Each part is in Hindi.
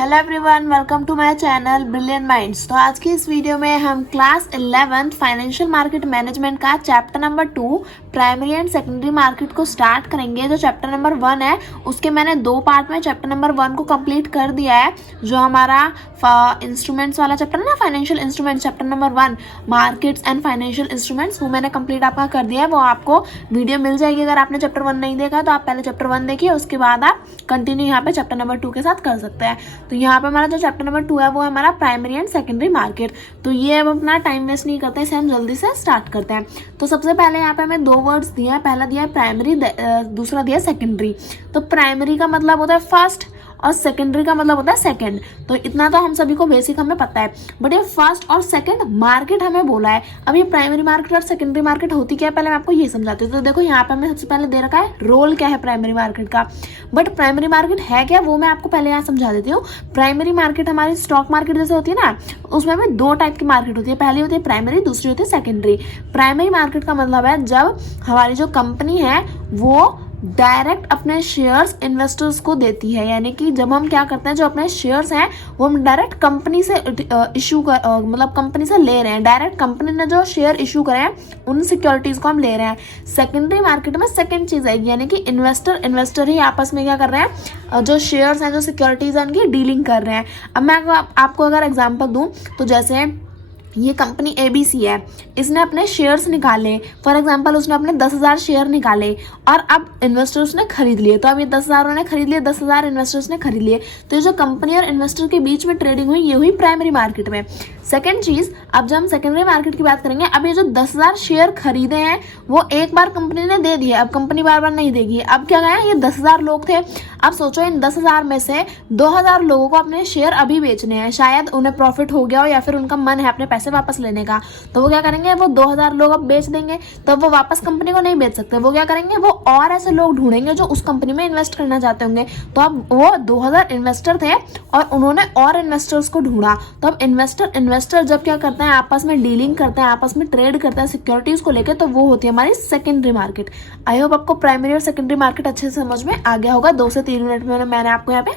Hello everyone, welcome to my channel brilliant minds. तो आज की इस वीडियो में हम class 11th financial market management का chapter number 2 primary and secondary market को स्टार्ट करेंगे। जो चैप्टर नंबर 1 है उसके मैंने 2 पार्ट में चैप्टर नंबर 1 को कंप्लीट कर दिया है। जो हमारा इंस्ट्रूमेंट्स वाला चैप्टर है ना, financial instruments chapter number 1 markets and financial instruments, वो मैंने कंप्लीट आपका कर दिया है। वो आपको वीडियो मिल जाएगी। अगर आपने चैप्टर 1 नहीं देखा तो आप पहले चैप्टर 1 देखिए, उसके बाद आप कंटिन्यू यहाँ पे चैप्टर नंबर 2 के साथ कर सकते हैं। तो यहाँ पे हमारा जो चैप्टर नंबर 2 है वो है हमारा प्राइमरी एंड सेकेंडरी मार्केट। तो ये अब अपना टाइम वेस्ट नहीं करते, इसे हम जल्दी से स्टार्ट करते हैं। तो सबसे पहले यहाँ पे हमें 2 वर्ड्स दिया है, पहला दिया है प्राइमरी, दूसरा दिया है सेकेंडरी। तो प्राइमरी का मतलब होता है फर्स्ट और सेकेंडरी का मतलब होता है सेकंड। तो इतना तो हम सभी को बेसिक हमें पता है, बट ये फर्स्ट और सेकंड मार्केट हमें बोला है। अब ये प्राइमरी मार्केट और सेकेंडरी मार्केट होती क्या है, पहले मैं आपको ये समझाती हूँ। तो देखो यहाँ पे हमें सबसे पहले दे रखा है रोल क्या है प्राइमरी मार्केट का, बट प्राइमरी मार्केट है क्या वो मैं आपको पहले यहाँ समझा देती हूँ। प्राइमरी मार्केट हमारी स्टॉक मार्केट जैसे होती है ना, उसमें हमें 2 टाइप की मार्केट होती है। पहली होती है प्राइमरी, दूसरी होती है सेकेंडरी। प्राइमरी मार्केट का मतलब है जब हमारी जो कंपनी है वो डायरेक्ट अपने शेयर्स इन्वेस्टर्स को देती है, यानी कि जब हम क्या करते हैं, जो अपने शेयर्स हैं वो हम डायरेक्ट कंपनी से इशू कर मतलब कंपनी से ले रहे हैं। डायरेक्ट कंपनी ने जो शेयर इशू करे हैं उन सिक्योरिटीज को हम ले रहे हैं। सेकेंडरी मार्केट में सेकेंड चीज है, यानी कि इन्वेस्टर ही आपस में क्या कर रहे हैं, जो शेयर्स हैं, जो सिक्योरिटीज हैं, उनकी डीलिंग कर रहे हैं। अब मैं आपको अगर एग्जाम्पल दूं तो जैसे ये कंपनी ABC है, इसने अपने शेयर्स निकाले। फॉर एग्जांपल उसने अपने 10,000 शेयर निकाले और अब इन्वेस्टर्स ने खरीद लिए। तो अब ये 10,000 उन्होंने खरीद लिए, 10,000 इन्वेस्टर्स ने खरीद लिए। तो ये जो कंपनी और इन्वेस्टर के बीच में ट्रेडिंग हुई, ये हुई प्राइमरी मार्केट में। सेकेंड चीज, अब जब हम सेकेंडरी मार्केट की बात करेंगे, अब ये जो 10,000 शेयर खरीदे हैं वो एक बार कंपनी ने दे दिए, अब कंपनी बार बार नहीं देगी। अब क्या गया, ये 10,000 लोग थे। अब सोचो इन 10,000 में से 2,000 लोगों को अपने शेयर अभी बेचने हैं, शायद उन्हें प्रॉफिट हो गया हो या फिर उनका मन है अपने पैसे वापस लेने का। तो वो क्या करेंगे, वो 2,000 लोग अब बेच देंगे। तो वो वापस कंपनी को नहीं बेच सकते, वो क्या करेंगे, वो और ऐसे लोग ढूंढेंगे जो उस कंपनी में इन्वेस्ट करना चाहते होंगे। तो अब वो 2,000 इन्वेस्टर थे और उन्होंने और इन्वेस्टर्स को ढूंढा। तो अब इन्वेस्टर जब क्या करते हैं, आपस में डीलिंग करते हैं, आपस में ट्रेड करते हैं सिक्योरिटीज को लेकर, तो वो होती है हमारी सेकेंडरी मार्केट। आई होप आपको प्राइमरी और सेकेंडरी मार्केट अच्छे से समझ में आ गया होगा। 2 से 3 मिनट में मैंने आपको यहाँ पे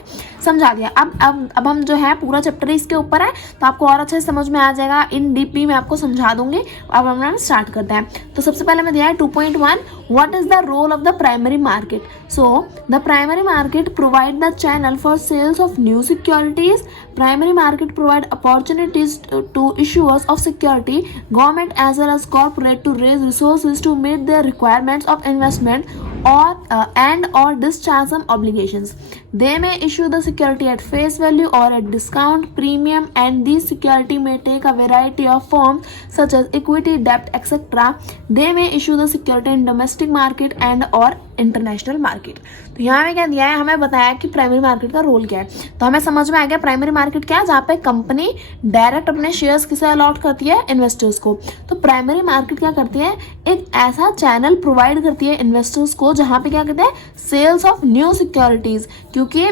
समझा दिया। अब हम जो है पूरा चैप्टर इसके ऊपर है, तो आपको और अच्छे से समझ में आ जाएगा। इन डीपली मैं आपको समझा दूंगी। अब हम स्टार्ट करते हैं। तो सबसे पहले मैं दिया है 2.1, what is the role of the primary market. So the primary market provide the channel for sales of new securities. Primary market provide opportunities to issuers of security, government as well as corporate to raise resources to meet their requirements of investment or discharge some obligations. They may issue the security at face value or at discount, premium, and these security may take a variety of forms such as equity, debt, etc. They may issue the security in domestic market and or international market. तो यहाँ में क्या दिया है, हमें बताया कि प्राइमरी मार्केट का रोल क्या है। तो हमें समझ में आ गया प्राइमरी मार्केट क्या है, जहाँ पे कंपनी डायरेक्ट अपने शेयर्स किसे अलॉट करती है, इन्वेस्टर्स को। तो प्राइमरी मार्केट क्या करती है, एक ऐसा चैनल प्रोवाइड करती है इन्वेस्टर्स को, जहाँ पे क्या कहते हैं, सेल्स ऑफ न्यू सिक्योरिटीज। क्योंकि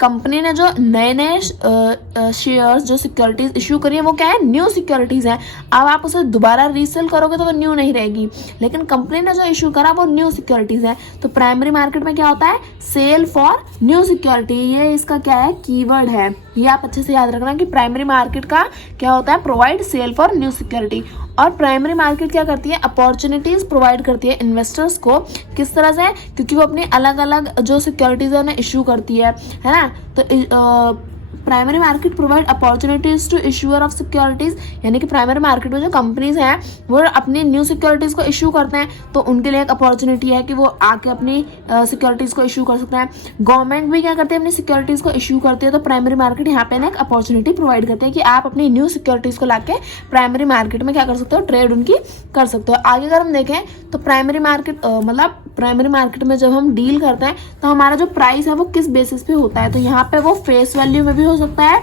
कंपनी ने जो नए शेयर्स, जो सिक्योरिटीज इशू करी है, वो क्या है, न्यू सिक्योरिटीज है। अब आप उसे दोबारा रीसेल करोगे तो वो न्यू नहीं रहेगी, लेकिन कंपनी ने जो इशू करा वो न्यू सिक्योरिटीज है। तो प्राइमरी मार्केट में क्या होता है, सेल फॉर न्यू सिक्योरिटी। ये इसका क्या है, कीवर्ड है। ये आप अच्छे से याद रखना कि प्राइमरी मार्केट का क्या होता है, provide sale for new security. और प्राइमरी मार्केट क्या करती है, अपॉर्चुनिटीज प्रोवाइड करती है इन्वेस्टर्स को। किस तरह से, क्योंकि वो अपनी अलग अलग जो सिक्योरिटीज है उन्हें इशू करती है ना। तो primary market provide opportunities to issuer of securities, यानी कि प्राइमरी मार्केट में जो कंपनीज हैं वो अपनी न्यू सिक्योरिटीज को इशू करते हैं, तो उनके लिए एक अपॉर्चुनिटी है कि वो आके अपनी सिक्योरिटीज को इशू कर सकते हैं। गवर्नमेंट भी क्या करती है, अपनी सिक्योरिटीज को इशू करती है। तो प्राइमरी मार्केट यहाँ पे एक अपॉर्चुनिटी प्रोवाइड करती है कि आप अपनी न्यू सिक्योरिटीज को लाके प्राइमरी मार्केट में क्या कर सकते हो, ट्रेड उनकी कर सकते हो। आगे अगर हम देखें तो प्राइमरी मार्केट मतलब प्राइमरी मार्केट में जब हम डील करते हैं तो हमारा जो प्राइस है वो किस बेसिस पे होता है। तो यहाँ पे वो फेस वैल्यू में भी हो सकता है,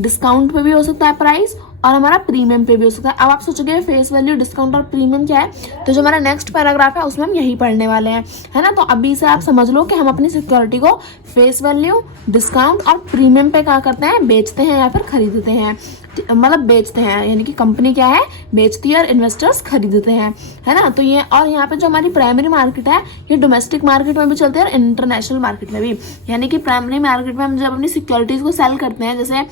डिस्काउंट पे भी हो सकता है प्राइस, और हमारा प्रीमियम पे भी हो सकता है। अब आप सोचोगे फेस वैल्यू, डिस्काउंट और प्रीमियम क्या है, तो जो हमारा नेक्स्ट पैराग्राफ है उसमें हम यही पढ़ने वाले हैं, है ना। तो अभी से आप समझ लो कि हम अपनी सिक्योरिटी को फेस वैल्यू, डिस्काउंट और प्रीमियम पे क्या करते हैं, बेचते हैं या फिर खरीदते हैं। मतलब बेचते हैं, यानी कि कंपनी क्या है, बेचती है और इन्वेस्टर्स खरीदते हैं, है ना। तो ये, और यहाँ पे जो हमारी प्राइमरी मार्केट है ये डोमेस्टिक मार्केट में भी चलती है और इंटरनेशनल मार्केट में भी। यानी कि प्राइमरी मार्केट में हम जब अपनी सिक्योरिटीज को सेल करते हैं, जैसे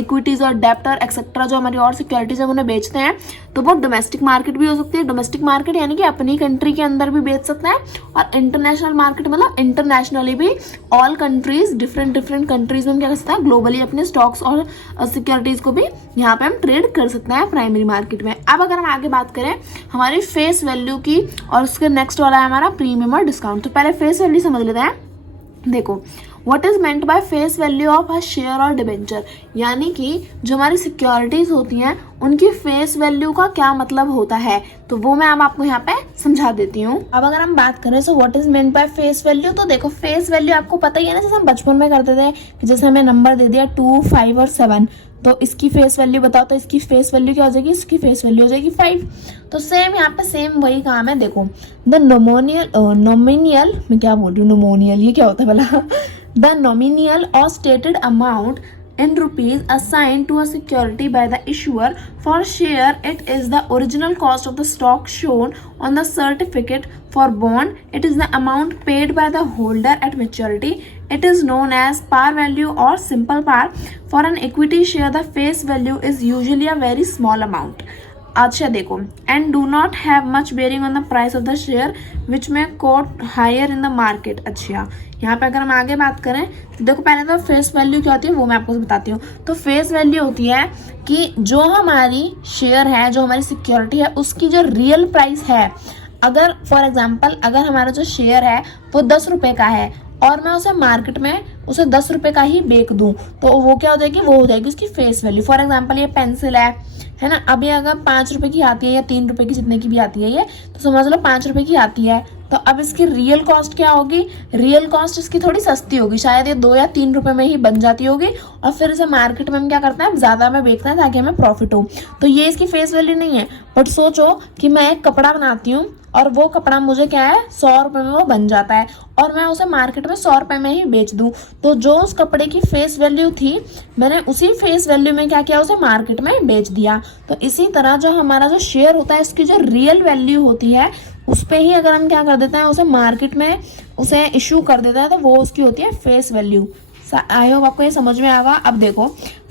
इक्विटीज और डेप्ट और एक्सेट्रा जो हमारी और सिक्योरिटीज है उन्हें बेचते हैं, तो वो डोमेस्टिक मार्केट भी हो सकती है। डोमेस्टिक मार्केट यानी कि अपनी कंट्री के अंदर भी बेच सकते हैं, और इंटरनेशनल मार्केट मतलब इंटरनेशनली भी, all countries, different different countries में क्या कर सकते हैं, ग्लोबली अपने स्टॉक्स और सिक्योरिटीज को भी यहाँ पे हम ट्रेड कर सकते हैं प्राइमरी मार्केट में। अब अगर हम आगे बात करें हमारी फेस वैल्यू की, और उसके नेक्स्ट वाला है हमारा प्रीमियम और डिस्काउंट। तो पहले फेस वैल्यू समझ लेते हैं। देखो, what is meant by face value of a share और डिबेंचर, यानी कि जो हमारी सिक्योरिटीज होती हैं उनकी फेस वैल्यू का क्या मतलब होता है, तो वो मैं अब आपको यहाँ पे समझा देती हूँ। अब अगर हम बात करें so what is meant by face value, तो देखो फेस वैल्यू आपको पता ही है ना, जैसे हम बचपन में करते थे कि जैसे हमें नंबर दे दिया 2, 5 और 7, तो इसकी फेस वैल्यू बताओ, तो इसकी फेस वैल्यू क्या हो जाएगी, इसकी फेस वैल्यू हो जाएगी 5। तो सेम यहाँ पे सेम वही काम है। देखो, द नोमिनियल मैं क्या बोल रही हूँ, नोमोनियल ये क्या होता है भला the nominal or stated amount in rupees assigned to a security by the issuer for share, it is the original cost of the stock shown on the certificate. For bond, it is the amount paid by the holder at maturity. It is known as par value or simple par. For an equity share, the face value is usually a very small amount. अच्छा देखो, and do not have much bearing on the price of the share which may quote higher in the market. अच्छा, यहाँ पे अगर हम आगे बात करें तो देखो, पहले तो फेस वैल्यू क्या होती है वो मैं आपको बताती हूँ। तो फेस वैल्यू होती है कि जो हमारी शेयर है, जो हमारी सिक्योरिटी है, उसकी जो रियल प्राइस है, अगर फॉर एग्जाम्पल अगर हमारा जो शेयर है वो 10 रुपये का है और मैं उसे मार्केट में उसे 10 रुपये का ही बेच दूँ, तो वो क्या हो जाएगी, वो हो जाएगी उसकी फेस वैल्यू। फॉर एग्जाम्पल ये पेंसिल है ना, अभी अगर 5 रुपए की आती है या 3 रुपए की, जितने की भी आती है ये, तो समझ लो 5 रुपए की आती है, तो अब इसकी रियल कॉस्ट क्या होगी, रियल कॉस्ट इसकी थोड़ी सस्ती होगी, शायद ये 2 या 3 रुपए में ही बन जाती होगी, और फिर इसे मार्केट में हम क्या करते हैं, ज्यादा में बेचते हैं ताकि हमें प्रॉफिट हो। तो ये इसकी फेस वैल्यू नहीं है। बट सोचो कि मैं एक कपड़ा बनाती हूँ और वो कपड़ा मुझे क्या है 100 रुपए में वो बन जाता है, और मैं उसे मार्केट में 100 रुपए में ही बेच दूं, तो जो उस कपड़े की फेस वैल्यू थी मैंने उसी फेस वैल्यू में क्या किया, उसे मार्केट में बेच दिया। तो इसी तरह जो हमारा जो शेयर होता है इसकी जो रियल वैल्यू होती है उस पे ही अगर हम क्या कर देते हैं, उसे मार्केट में उसे इशू कर देता है, तो वो उसकी होती है फेस वैल्यू। आई होप आपको ये समझ में आएगा। अब देखो,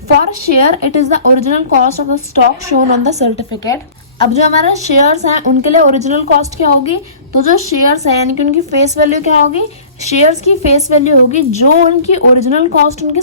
for share it is the original cost of the stock shown on the certificate. अब जो हमारे शेयर्स हैं उनके लिए ओरिजिनल कॉस्ट क्या होगी, तो जो शेयर्स हैं यानी कि उनकी फेस वैल्यू क्या होगी, शेयर्स की फेस वैल्यू होगी जो उनकी ओरिजिनल कॉस्ट उनके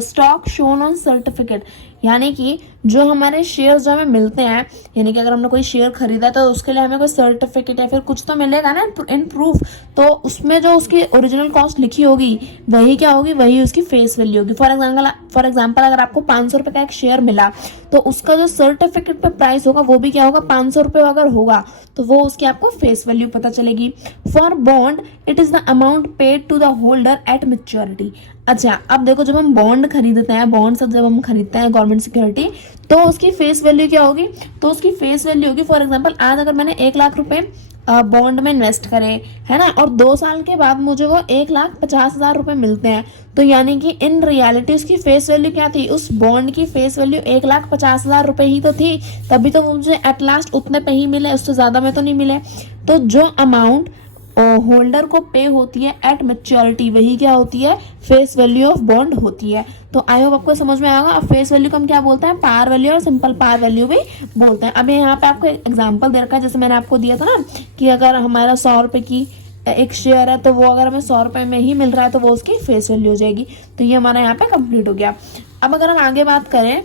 स्टॉक शोन ऑन सर्टिफिकेट, यानी कि जो हमारे शेयर्स जो हमें मिलते हैं, यानी कि अगर हमने कोई शेयर खरीदा है तो उसके लिए हमें कोई सर्टिफिकेट या फिर कुछ तो मिलेगा ना इन प्रूफ, तो उसमें जो उसकी ओरिजिनल कॉस्ट लिखी होगी वही क्या होगी, वही उसकी फेस वैल्यू होगी। फॉर एग्जाम्पल अगर आपको 500 रुपये का एक शेयर मिला तो उसका जो सर्टिफिकेट पे प्राइस होगा वो भी क्या होगा, 500 रुपये अगर होगा तो वो उसकी आपको फेस वैल्यू पता चलेगी। For bond it is the amount paid to the holder at maturity. अच्छा, अब देखो, जब हम बॉन्ड खरीदते हैं, बॉन्ड सब जब हम खरीदते हैं गवर्नमेंट सिक्योरिटी, तो उसकी फेस वैल्यू क्या होगी, तो उसकी फेस वैल्यू होगी, फॉर एग्जांपल आज अगर मैंने 1 लाख रुपए बॉन्ड में इन्वेस्ट करे, है ना, और 2 साल के बाद मुझे वो 1,50,000 रुपए मिलते हैं, तो यानी कि इन रियलिटी उसकी फेस वैल्यू क्या थी, उस बॉन्ड की फेस वैल्यू 1,50,000 रुपए ही तो थी, तभी तो मुझे एट लास्ट उतने पे ही मिले, उससे ज्यादा में तो नहीं मिले। तो जो अमाउंट होल्डर को पे होती है एट मैच्योरिटी वही क्या होती है, फेस वैल्यू ऑफ बॉन्ड होती है। तो आई होप आपको समझ में आएगा। अब फेस वैल्यू को हम क्या बोलते हैं, पार वैल्यू और सिंपल पार वैल्यू भी बोलते हैं। अब यहाँ पे आपको एग्जांपल दे रखा है, जैसे मैंने आपको दिया था ना कि अगर हमारा 100 रुपए की एक शेयर है तो वो अगर हमें 100 रुपए में ही मिल रहा है तो वो उसकी फेस वैल्यू हो जाएगी। तो ये हमारा यहाँ पे कंप्लीट हो गया। अब अगर हम आगे बात करें,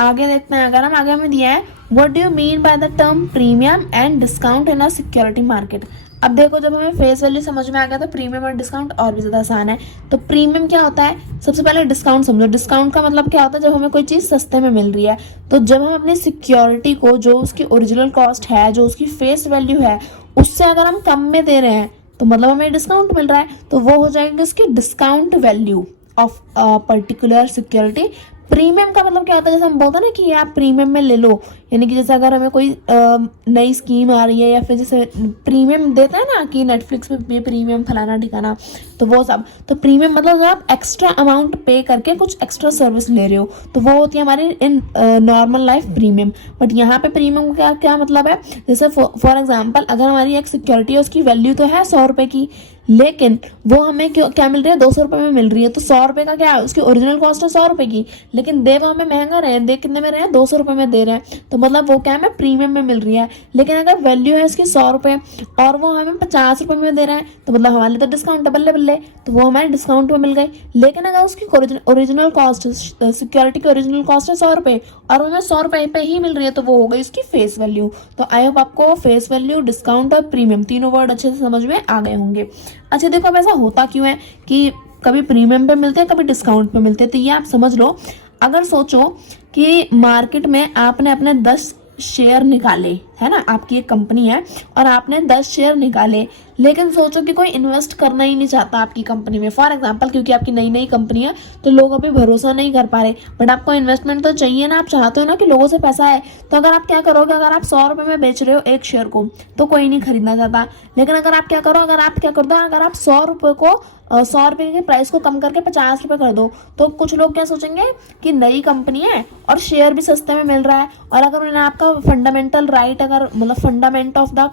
आगे देखते हैं, अगर हम आगे हमें दिया है what do you mean by the term premium and discount in a security market. अब देखो, जब हमें फेस वैल्यू समझ में आ गया तो प्रीमियम और डिस्काउंट और भी ज्यादा आसान है। तो प्रीमियम क्या होता है, सबसे पहले डिस्काउंट समझो। डिस्काउंट का मतलब क्या होता है, जब हमें कोई चीज सस्ते में मिल रही है, तो जब हम अपनी सिक्योरिटी को जो उसकी ओरिजिनल कॉस्ट है, जो उसकी फेस वैल्यू है, उससे अगर हम कम में दे रहे हैं तो मतलब हमें डिस्काउंट मिल रहा है, तो वो हो जाएगी उसकी discount value of particular security premium का मतलब क्या होता है, जैसे हम बोलते हैं ना कि आप प्रीमियम में ले लो, यानी कि जैसे अगर हमें कोई नई स्कीम आ रही है या फिर जैसे प्रीमियम देते हैं ना कि नेटफ्लिक्स पे ये प्रीमियम फलाना ठिकाना, तो वो सब, तो प्रीमियम मतलब आप एक्स्ट्रा अमाउंट पे करके कुछ एक्स्ट्रा सर्विस ले रहे हो, तो वो होती है हमारी in normal life premium. But यहाँ पे प्रीमियम का क्या क्या मतलब है, जैसे फॉर एग्जाम्पल अगर हमारी एक सिक्योरिटी है, उसकी वैल्यू तो है 100 रुपए की, लेकिन वो हमें क्या मिल रही है, 200 रुपए में मिल रही है, तो 100 रुपए का क्या है, उसकी ओरिजिनल कॉस्ट है 100 रुपए की, लेकिन दे वो हमें महंगा रहे हैं, दे कितने में रहे हैं, 200 रुपए में दे रहे हैं, तो मतलब वो क्या हमें प्रीमियम में मिल रही है। लेकिन अगर वैल्यू है उसकी 100 रुपए और वो हमें 50 रुपए में दे रहा है, तो मतलब हमारे लिए तो डिस्काउंट बल्ले बल्ले, तो वो हमारे डिस्काउंट में मिल गई। लेकिन अगर उसकी ओरिजिनल कॉस्ट, सिक्योरिटी की ओरिजिनल कॉस्ट है 100 रुपए और हमें 100 रुपए पे ही मिल रही है, तो वो हो गई उसकी फेस वैल्यू। तो आई होप आपको फेस वैल्यू, डिस्काउंट और प्रीमियम तीनों वर्ड अच्छे से समझ में आ गए होंगे। अच्छा देखो, अब ऐसा होता क्यों है कि कभी प्रीमियम पे मिलते हैं, कभी डिस्काउंट पे मिलते हैं, तो ये आप समझ लो। अगर सोचो कि मार्केट में आपने अपने 10 शेयर निकाले, है ना, आपकी एक कंपनी है और आपने 10 शेयर निकाले, लेकिन सोचो कि कोई इन्वेस्ट करना ही नहीं चाहता आपकी कंपनी में, फॉर एग्जांपल क्योंकि आपकी नई नई कंपनी है तो लोग अभी भरोसा नहीं कर पा रहे, बट आपको इन्वेस्टमेंट तो चाहिए ना, आप चाहते हो ना कि लोगों से पैसा है, तो अगर आप क्या करोगे, अगर आप 100 रुपए में बेच रहे हो एक शेयर को तो कोई नहीं खरीदना चाहता। लेकिन अगर आप क्या करो, अगर आप क्या कर दो, अगर आप 100 रुपए को 100 रुपए के प्राइस को कम करके 50 रुपए कर दो, तो कुछ लोग क्या सोचेंगे कि नई कंपनी है और शेयर भी सस्ते में मिल रहा है, और अगर उन्हें आपका फंडामेंटल राइट, अगर मतलब फंडामेंट ऑफ द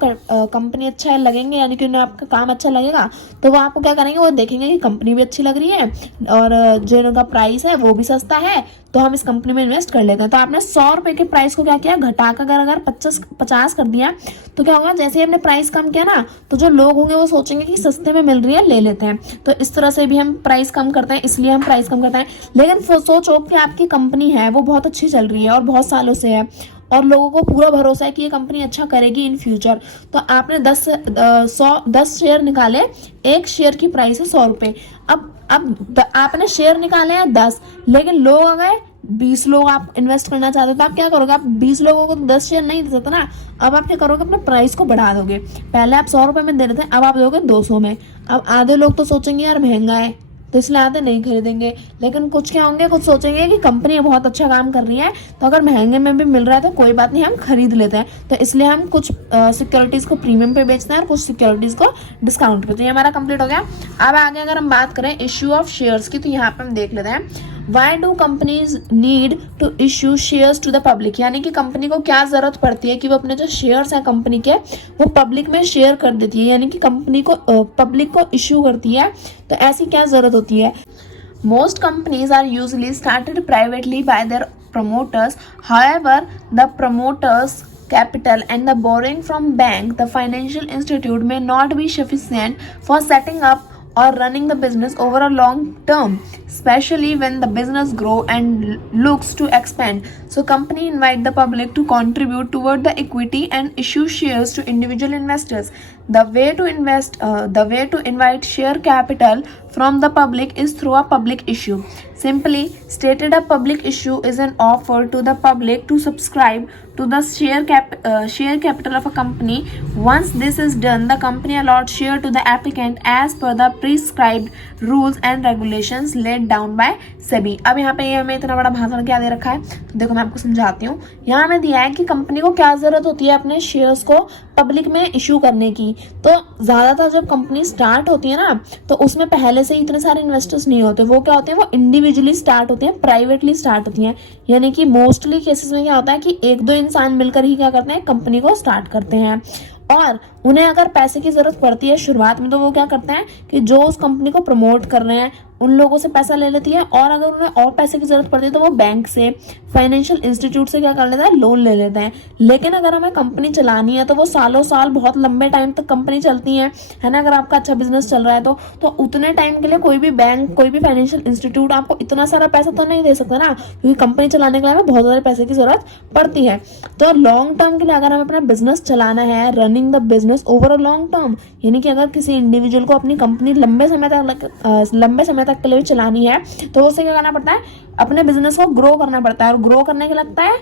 कंपनी अच्छा है लगेंगे, यानी कि उन्हें आपका काम अच्छा लगेगा, तो वो आपको क्या करेंगे, वो देखेंगे कि कंपनी भी अच्छी लग रही है और जो इनका प्राइस है वो भी सस्ता है, तो हम इस कंपनी में इन्वेस्ट कर लेते हैं। तो आपने 100 रुपए के प्राइस को क्या किया, घटाकर अगर 50 कर दिया, तो क्या होगा, जैसे ही हमने प्राइस कम किया ना, तो जो लोग होंगे वो सोचेंगे कि सस्ते में मिल रही है, ले लेते हैं। तो इस तरह से भी हम प्राइस कम करते हैं, इसलिए हम प्राइस कम करते हैं। लेकिन सोचो कि आपकी कंपनी है वो बहुत अच्छी चल रही है और बहुत सालों से है और लोगों को पूरा भरोसा है कि ये कंपनी अच्छा करेगी इन फ्यूचर, तो आपने 10 शेयर निकाले, एक शेयर की प्राइस है 100 रुपए। अब आपने शेयर निकाले हैं 10, लेकिन लोग आ गए 20 लोग आप इन्वेस्ट करना चाहते हो, तो आप क्या करोगे, आप 20 लोगों को 10 शेयर नहीं दे सकते ना, अब आप क्या करोगे, अपने प्राइस को बढ़ा दोगे। पहले आप 100 रुपए में दे रहे थे, अब आप दोगे 200 में। अब आधे लोग तो सोचेंगे यार महंगा है, तो इसलिए आधे नहीं खरीदेंगे, लेकिन कुछ क्या होंगे, कुछ सोचेंगे कि कंपनी बहुत अच्छा काम कर रही है, तो अगर महंगे में भी मिल रहा है तो कोई बात नहीं, हम खरीद लेते हैं। तो इसलिए हम कुछ सिक्योरिटीज को प्रीमियम पे बेचते हैं और कुछ सिक्योरिटीज को डिस्काउंट पे। तो ये हमारा कंप्लीट हो गया। अब आगे अगर हम बात करें इश्यू ऑफ शेयर्स की, तो यहाँ पे हम देख लेते हैं, why do companies need to issue shares to the public, यानी कि कंपनी को क्या जरूरत पड़ती है कि वो अपने जो शेयर्स हैं कंपनी के वो पब्लिक में शेयर कर देती है, यानी कि कंपनी को पब्लिक को इश्यू करती है, तो ऐसी क्या जरूरत होती है। Most companies are usually started privately by their promoters. However, the promoters' capital and the borrowing from bank, the financial institute may not be sufficient for setting up or running the business over a long term, especially when the business grow and looks to expand. So company invite the public to contribute toward the equity and issue shares to individual investors. The way to invite share capital from the public is through a public issue. Simply stated, a public issue is an offer to the public to subscribe to the share capital of a company. Once this is done, the company allots share to the applicant as per the prescribed rules and regulations laid down by SEBI. अब यहाँ पे ये हमें इतना बड़ा भाषण क्या दे रखा है, तो देखो मैं आपको समझाती हूँ। यहाँ हमें दिया है कि कंपनी को क्या जरूरत होती है अपने शेयर्स को पब्लिक में इशू करने की। तो ज्यादातर जब कंपनी स्टार्ट होती है ना, तो उसमें पहले से ही इतने सारे इन्वेस्टर्स नहीं होते, वो क्या होते हैं, वो इंडिविजुअली स्टार्ट होते हैं, प्राइवेटली स्टार्ट होती हैं। यानी कि मोस्टली केसेस में क्या होता है कि 1-2 इंसान मिलकर ही क्या करते हैं, कंपनी को स्टार्ट करते हैं। और उन्हें अगर पैसे की जरूरत पड़ती है शुरुआत में, तो वो क्या करते हैं कि जो उस कंपनी को प्रमोट कर रहे हैं उन लोगों से पैसा ले लेती है, और अगर उन्हें और पैसे की जरूरत पड़ती है तो वो बैंक से, फाइनेंशियल इंस्टीट्यूट से क्या कर लेते हैं, लोन ले लेते हैं। लेकिन अगर हमें कंपनी चलानी है तो वो सालों साल बहुत लंबे टाइम तक कंपनी चलती है ना। अगर आपका अच्छा बिजनेस चल रहा है तो उतने टाइम के लिए कोई भी बैंक, कोई भी फाइनेंशियल इंस्टीट्यूट आपको इतना सारा पैसा तो नहीं दे सकता ना, क्योंकि कंपनी चलाने के लिए हमें बहुत सारे पैसे की जरूरत पड़ती है। तो लॉन्ग टर्म के लिए अगर हमें अपना बिजनेस चलाना है, running the business over a long term, यानी कि अगर किसी इंडिविजुअल को अपनी कंपनी लंबे समय तक के लिए चलानी है, तो उसे क्या करना पड़ता है, अपने बिजनेस को ग्रो करना पड़ता है। और ग्रो करने के लगता है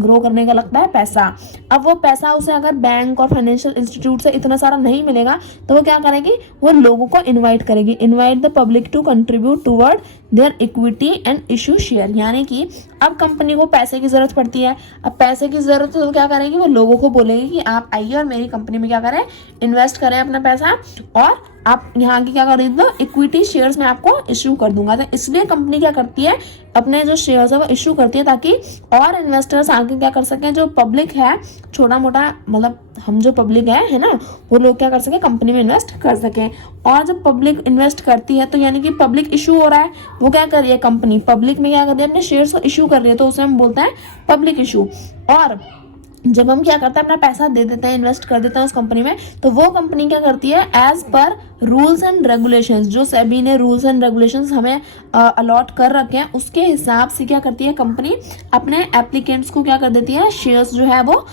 ग्रो करने का लगता है पैसा। अब वो पैसा उसे अगर बैंक और फाइनेंशियल इंस्टीट्यूट से इतना सारा नहीं मिलेगा तो वो क्या करेगी, वो लोगों को इनवाइट करेगी, invite the public to contribute toward their equity and issue share. यानी कि अब कंपनी को पैसे की जरूरत पड़ती है, अब पैसे की जरूरत है तो क्या करेगी, वो लोगों को बोलेगी कि आप आइए और मेरी कंपनी में क्या करें, इन्वेस्ट करें अपना पैसा, और आप यहाँ की क्या कर दो, इक्विटी शेयर्स में आपको इश्यू कर दूंगा। तो इसलिए कंपनी क्या करती है, अपने जो शेयर्स है वो इश्यू करती है ताकि और इन्वेस्टर्स आगे क्या कर सकें, जो पब्लिक है छोटा मोटा, मतलब हम जो पब्लिक है ना, वो लोग क्या कर सके, कंपनी में इन्वेस्ट कर सकें। और जब पब्लिक इन्वेस्ट करती है तो यानी कि पब्लिक इशू हो रहा है, वो क्या कर रही है, कंपनी पब्लिक में क्या कर रही है, अपने शेयर्स को इशू कर रही है, तो उसे हम बोलते हैं पब्लिक इशू। और जब हम क्या करते हैं, अपना पैसा दे देते हैं, इन्वेस्ट कर देते हैं उस कंपनी में, तो वो कंपनी क्या करती है, as per rules and regulations, जो सेबी ने रूल्स एंड रेगुलेशंस हमें अलॉट कर रखे हैं, उसके हिसाब से क्या करती है कंपनी, अपने एप्लीकेंट्स को क्या कर देती है, शेयर्स जो है वो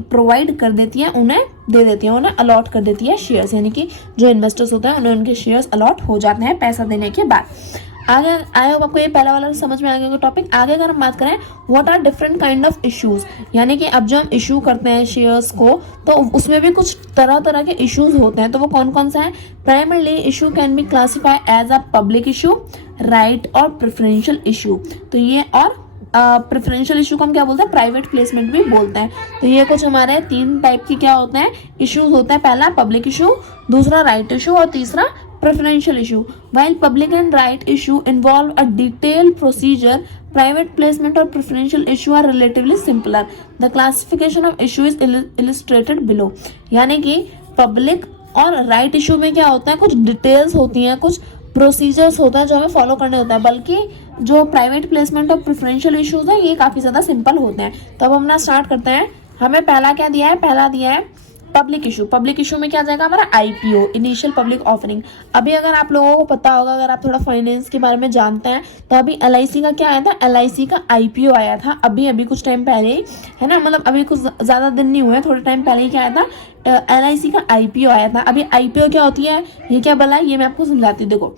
प्रोवाइड कर देती है, उन्हें दे देती है, उन्हें अलॉट कर देती है शेयर्स। यानी कि जो इन्वेस्टर्स होते हैं उन्हें उनके शेयर्स अलॉट हो जाते हैं पैसा देने के बाद। आगे आई होप आपको ये पहला वाला समझ में आ गया टॉपिक। आगे अगर हम बात करें, what are different kind of issues, यानी कि अब जो हम इशू करते हैं शेयर्स को, तो उसमें भी कुछ तरह तरह के इश्यूज होते हैं, तो वो कौन कौन सा है। Primarily issue can be classify as a public issue, right और प्रेफरेंशियल इशू। तो ये, और प्रेफरेंशियल इशू को हम क्या बोलते हैं, प्राइवेट प्लेसमेंट भी बोलते हैं। तो ये कुछ हमारे 3 टाइप की क्या होते हैं, इश्यूज होते हैं। पहला पब्लिक इशू, दूसरा राइट इशू और तीसरा preferential issue. While public and right issue involve a detailed procedure, private placement or preferential issue are relatively simpler. The classification of issue is illustrated below. यानी कि पब्लिक और राइट इशू में क्या होता है, कुछ डिटेल्स होती हैं, कुछ प्रोसीजर्स होता है जो हमें फॉलो करने होता है, बल्कि जो प्राइवेट प्लेसमेंट और प्रेफरेंशियल इश्यूज है ये काफी ज्यादा सिंपल होते हैं। तो अब हम ना स्टार्ट करते हैं। हमें पहला क्या दिया है, पहला दिया है पब्लिक इशू। पब्लिक इशू में क्या जाएगा हमारा, आईपीओ, इनिशियल पब्लिक ऑफरिंग। अभी अगर आप लोगों को पता होगा, अगर आप थोड़ा फाइनेंस के बारे में जानते हैं, तो अभी एलआईसी का क्या आया था, एलआईसी का आईपीओ आया था अभी कुछ टाइम पहले ही, है ना, मतलब अभी कुछ ज्यादा दिन नहीं हुए, थोड़े टाइम पहले ही क्या आया था, एलआईसी का आईपीओ आया था। अभी आईपीओ क्या होती है, ये क्या भला है, ये मैं आपको समझाती हूँ। देखो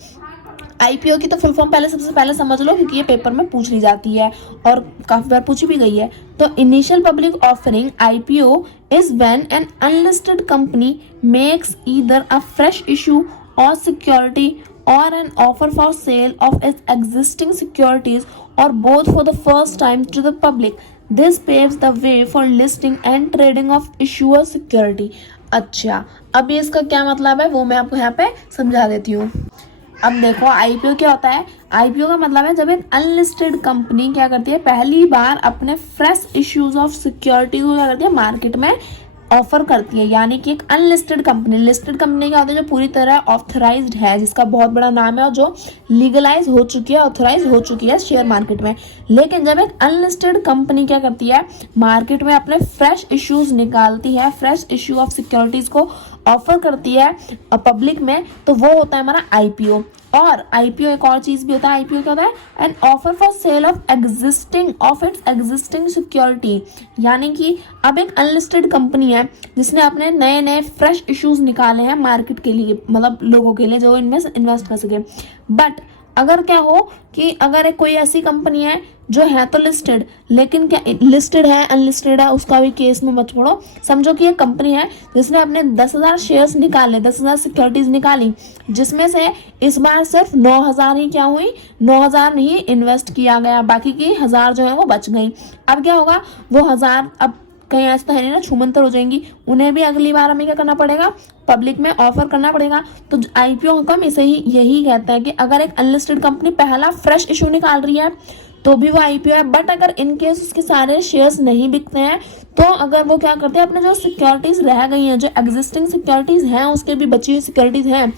आईपीओ की तो फुल फॉर्म पहले सबसे पहले समझ लो, क्योंकि ये पेपर में पूछ ली जाती है और काफी बार पूछी भी गई है। तो initial public offering IPO is when an unlisted company makes either a fresh issue of security or an offer for sale of its existing securities or both for the first time to the public. This paves the way for listing and trading of issuer security. अच्छा, अब इसका क्या मतलब है वो मैं आपको यहाँ पे समझा देती हूँ। अब देखो आईपीओ क्या होता है, आईपीओ का मतलब है जब एक अनलिस्टेड कंपनी क्या करती है, पहली बार अपने फ्रेश इश्यूज ऑफ सिक्योरिटी को क्या करती है, मार्केट में ऑफर करती है। यानी कि एक अनलिस्टेड कंपनी, लिस्टेड कंपनी क्या होती है, जो पूरी तरह ऑथराइज्ड है, जिसका बहुत बड़ा नाम है और जो लीगलाइज हो चुकी है, ऑथराइज हो चुकी है शेयर मार्केट में। लेकिन जब एक अनलिस्टेड कंपनी क्या करती है, मार्केट में अपने फ्रेश इश्यूज निकालती है, फ्रेश इश्यू ऑफ सिक्योरिटीज को ऑफर करती है पब्लिक में, तो वो होता है हमारा आईपीओ। और आईपीओ एक और चीज भी होता है, आईपीओ क्या होता है, N offer for sale of its existing security. यानी कि अब एक अनलिस्टेड कंपनी है जिसने अपने नए नए फ्रेश इश्यूज निकाले हैं मार्केट के लिए, मतलब लोगों के लिए जो इन्वेस्ट कर सके। बट अगर क्या हो कि अगर एक कोई ऐसी कंपनी है जो है तो लिस्टेड, लेकिन क्या लिस्टेड है अनलिस्टेड है उसका भी केस में मत छोड़ो, समझो कि एक कंपनी है जिसने अपने 10,000 शेयर्स निकाले, 10,000 सिक्योरिटीज निकाली, जिसमें से इस बार सिर्फ 9,000 ही क्या हुई, 9,000 ही इन्वेस्ट किया गया, बाकी की 1,000 जो है वो बच गई। अब क्या होगा, वो 1,000 अब कहीं ऐसा तो है नहीं ना छूमंतर हो जाएंगी, उन्हें भी अगली बार हमें क्या करना पड़ेगा, पब्लिक में ऑफर करना पड़ेगा। तो आईपीओ हुक्म इसे ही यही कहता है कि अगर एक अनलिस्टेड कंपनी पहला फ्रेश इशू निकाल रही है तो भी वो आईपीओ है। बट अगर इन केस उसके सारे शेयर्स नहीं बिकते हैं, तो अगर वो क्या करते हैं, अपने जो सिक्योरिटीज रह गई हैं, जो एग्जिस्टिंग सिक्योरिटीज हैं, उसके भी बची हुई सिक्योरिटीज हैं,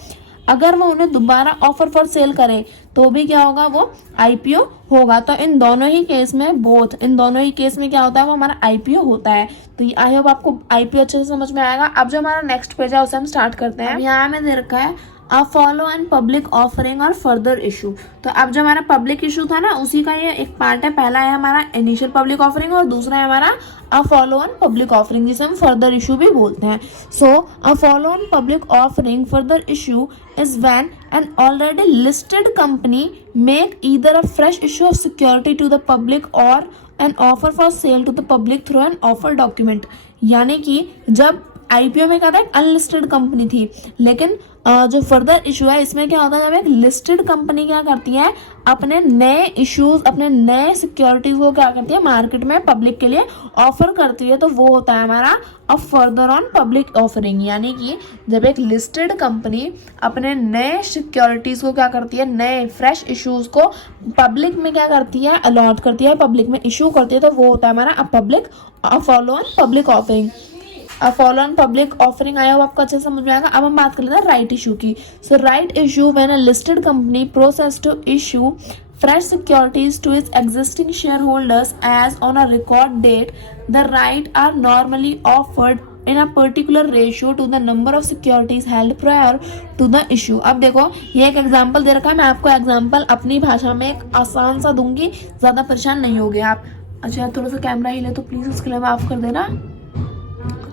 अगर वो उन्हें दोबारा ऑफर फॉर सेल करे तो भी क्या होगा, वो आईपीओ होगा। तो इन दोनों ही केस में इन दोनों ही केस में क्या होता है, वो हमारा आईपीओ होता है। तो आई होप आपको आईपीओ अच्छे से समझ में आएगा। अब जो हमारा नेक्स्ट पेज है उसे हम स्टार्ट करते हैं। यहाँ में दे रखा है अ फॉलो एंड पब्लिक ऑफरिंग और फर्दर इशू। तो अब जो हमारा पब्लिक इशू था ना, उसी का ये एक पार्ट है। पहला है हमारा इनिशियल पब्लिक ऑफरिंग और दूसरा है हमारा a follow on public offering, जिसे हम फर्दर इशू भी बोलते हैं। So a follow on public offering further issue is when an already listed company make either a fresh issue of security to the public or an offer for sale to the public through an offer document. यानी कि जब आईपीओ में क्या था, एक अनलिस्टेड कंपनी थी, लेकिन जो फर्दर इशू है इसमें क्या होता है, जब एक लिस्टेड कंपनी क्या करती है, अपने नए इश्यूज, अपने नए सिक्योरिटीज को क्या करती है, मार्केट में पब्लिक के लिए ऑफर करती है, तो वो होता है हमारा a further on public offering. यानी कि जब एक लिस्टेड कंपनी अपने नए सिक्योरिटीज को क्या करती है, नए फ्रेश इश्यूज को पब्लिक में क्या करती है, अलॉट करती है, पब्लिक में इशू करती है, तो वो होता है हमारा a follow on public offering. Follow on public offering आया हुआ आपको अच्छे से समझ में आएगा। अब हम बात कर लेते हैं राइट इशू की। So right issue when a listed company process to issue fresh securities to its existing shareholders as on a record date, the right are normally offered in a particular ratio to the number of securities held prior to the issue। अब देखो ये एक एग्जांपल दे रखा है, मैं आपको एग्जांपल अपनी भाषा में एक आसान सा दूंगी, ज़्यादा परेशान नहीं होगे आप। अच्छा थोड़ा सा कैमरा हिले तो प्लीज़ उसके लिए माफ़ कर देना।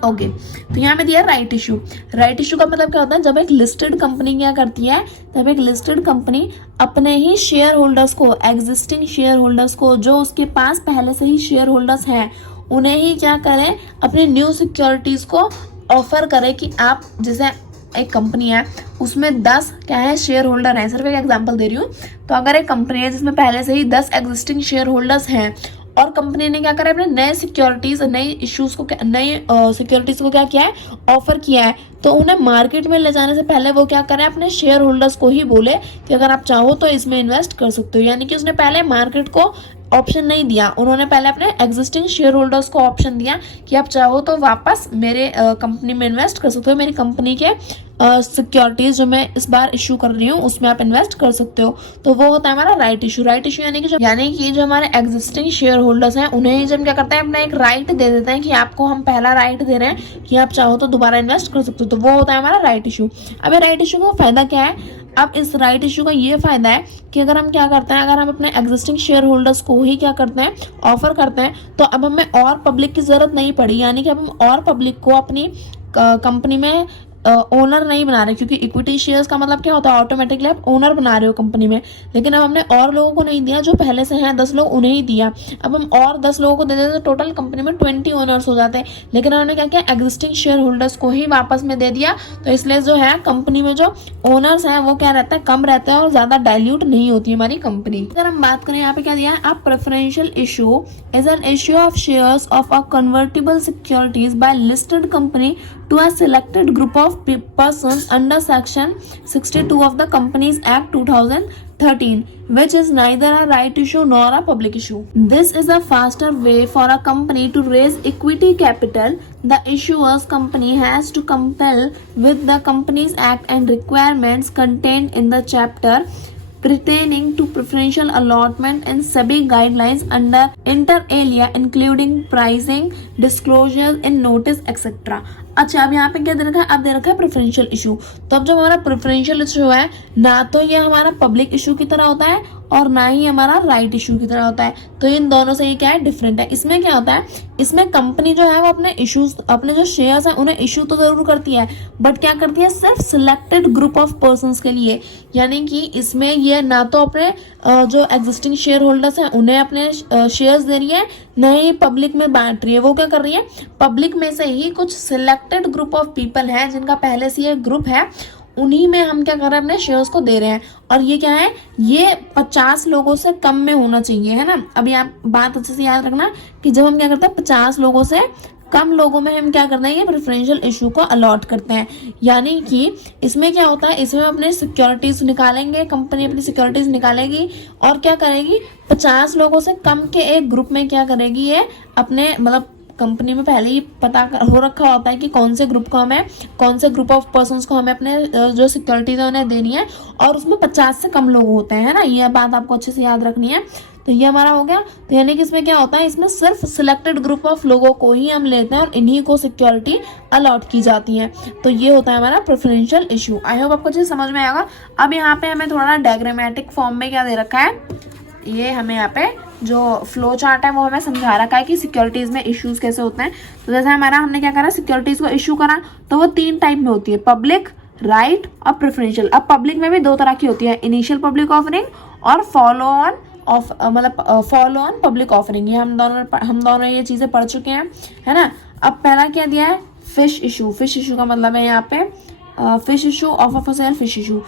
ओके तो यहाँ पे दिया राइट इशू। राइट इशू का मतलब क्या होता है, जब एक लिस्टेड कंपनी क्या करती है, जब एक लिस्टेड कंपनी अपने ही शेयर होल्डर्स को, एग्जिस्टिंग शेयर होल्डर्स को, जो उसके पास पहले से ही शेयर होल्डर्स हैं, उन्हें ही क्या करें, अपनी न्यू सिक्योरिटीज को ऑफर करे कि आप, जैसे एक कंपनी है उसमें 10 क्या है शेयर होल्डर हैं, सिर्फ एक एग्जांपल दे रही हूँ। तो अगर एक कंपनी है जिसमें पहले से ही 10 एग्जिस्टिंग शेयर होल्डर्स हैं और कंपनी ने क्या करा, अपने नए सिक्योरिटीज, नए इश्यूज को, नए सिक्योरिटीज को क्या किया है, ऑफर किया है, तो उन्हें मार्केट में ले जाने से पहले वो क्या करें, अपने शेयर होल्डर्स को ही बोले कि अगर आप चाहो तो इसमें इन्वेस्ट कर सकते हो। यानी कि उसने पहले मार्केट को ऑप्शन नहीं दिया, उन्होंने पहले अपने एग्जिस्टिंग शेयर होल्डर्स को ऑप्शन दिया कि आप चाहो तो वापस मेरे कंपनी में इन्वेस्ट कर सकते हो, मेरी कंपनी के सिक्योरिटीज जो मैं इस बार इशू कर रही हूँ उसमें आप इन्वेस्ट कर सकते हो। तो वो होता है हमारा राइट इशू। राइट इशू यानी कि जो हमारे एग्जिस्टिंग शेयर होल्डर्स हैं उन्हें जब क्या करते हैं, अपना एक राइट दे देते हैं कि आपको हम पहला राइट दे रहे हैं कि आप चाहो तो दोबारा इन्वेस्ट कर सकते हो, तो वो होता है हमारा राइट इशू। अब राइट इशू का फायदा क्या है, अब इस राइट इशू का ये फायदा है कि अगर हम क्या करते हैं, अगर हम अपने एग्जिस्टिंग शेयर होल्डर्स को ही क्या करते हैं, ऑफर करते हैं, तो अब हमें और पब्लिक की जरूरत नहीं पड़ी। यानी कि अब हम और पब्लिक को अपनी कंपनी में ओनर नहीं बना रहे, क्योंकि इक्विटी शेयर्स का मतलब क्या होता है, ऑटोमेटिकली आप ओनर बना रहे हो कंपनी में। लेकिन अब हमने और लोगों को नहीं दिया, जो पहले से हैं 10 लोग उन्हें ही दिया। अब हम और 10 लोगों को दे देते तो टोटल कंपनी में 20 ओनर्स हो जाते हैं। लेकिन उन्होंने क्या किया, एग्जिस्टिंग शेयर होल्डर्स को ही वापस में दे दिया, तो इसलिए जो है कंपनी में जो ओनर्स हैं वो क्या रहता है, कम रहता है और ज्यादा डाइल्यूट नहीं होती हमारी कंपनी। अगर हम बात करें यहाँ पे क्या दिया है, अब preferential issue is an issue of shares of a convertible securities by listed company to a selected group of persons under section 62 of the Companies Act 2013, which is neither a right issue nor a public issue. This is a faster way for a company to raise equity capital. The issuer's company has to comply with the Companies Act and requirements contained in the chapter pertaining to preferential allotment and SEBI guidelines under inter alia including pricing, disclosures in notice etc. अच्छा अब यहाँ पे क्या दे रखा है, अब दे रखा है प्रेफरेंशियल इशू। तो अब जब हमारा प्रेफरेंशियल इशू है, ना तो ये हमारा पब्लिक इशू की तरह होता है और ना ही हमारा राइट इशू की तरह होता है। तो इन दोनों से ये क्या है, डिफरेंट है। इसमें क्या होता है, इसमें कंपनी जो है वो अपने इश्यूज, अपने जो शेयर्स हैं उन्हें इशू तो जरूर करती है, बट क्या करती है, सिर्फ सिलेक्टेड ग्रुप ऑफ पर्संस के लिए। यानी कि इसमें ये ना तो अपने जो एग्जिस्टिंग शेयर होल्डर्स हैं उन्हें अपने शेयर्स दे रही है, न ही पब्लिक में बांट रही है। वो क्या कर रही है, पब्लिक में से ही कुछ सिलेक्टेड ग्रुप ऑफ पीपल है जिनका पहले से ये ग्रुप है, उन्हीं में हम क्या कर रहे हैं, अपने शेयर्स को दे रहे हैं। और ये क्या है, ये 50 लोगों से कम में होना चाहिए, है ना। अभी आप बात अच्छे से याद रखना कि जब हम क्या करते हैं 50 लोगों से कम लोगों में हम क्या करते हैं, ये प्रेफरेंशियल इशू को अलॉट करते हैं। यानी कि इसमें क्या होता है, इसमें अपने सिक्योरिटीज निकालेंगे, कंपनी अपनी सिक्योरिटीज निकालेगी और क्या करेगी, 50 लोगों से कम के एक ग्रुप में क्या करेगी, ये अपने मतलब कंपनी में पहले ही पता हो रखा होता है कि कौन से ग्रुप को हमें, कौन से ग्रुप ऑफ पर्संस को हमें अपने जो सिक्योरिटीज है उन्हें देनी है, और उसमें 50 से कम लोग होते हैं, है ना। ये बात आपको अच्छे से याद रखनी है। तो ये हमारा हो गया। तो यानी कि इसमें क्या होता है, इसमें सिर्फ सिलेक्टेड ग्रुप ऑफ लोगों को ही हम लेते हैं और इन्हीं को सिक्योरिटी अलॉट की जाती है। तो ये होता है हमारा प्रेफरेंशियल इशू। आई होप आपको अच्छे से समझ में आएगा। अब यहाँ पे हमें थोड़ा डायग्रामेटिक फॉर्म में क्या दे रखा है, ये हमें यहाँ पे जो फ्लो चार्ट है वो हमें समझा रखा है कि सिक्योरिटीज में इश्यूज कैसे होते हैं। तो जैसे हमने क्या करा, सिक्योरिटीज को इशू करा, तो वो 3 टाइप में होती है, पब्लिक, राइट और प्रेफरेंशियल। अब पब्लिक में भी 2 तरह की होती है, इनिशियल पब्लिक ऑफरिंग और फॉलो ऑन ऑफ मतलब फॉलो ऑन पब्लिक ऑफरिंग, ये हम दोनों ये चीज़ें पढ़ चुके हैं, है ना। अब पहला क्या दिया है, फिश इशू। फिश इशू का मतलब है यहाँ पे fish issue, offer for cell, fish issue.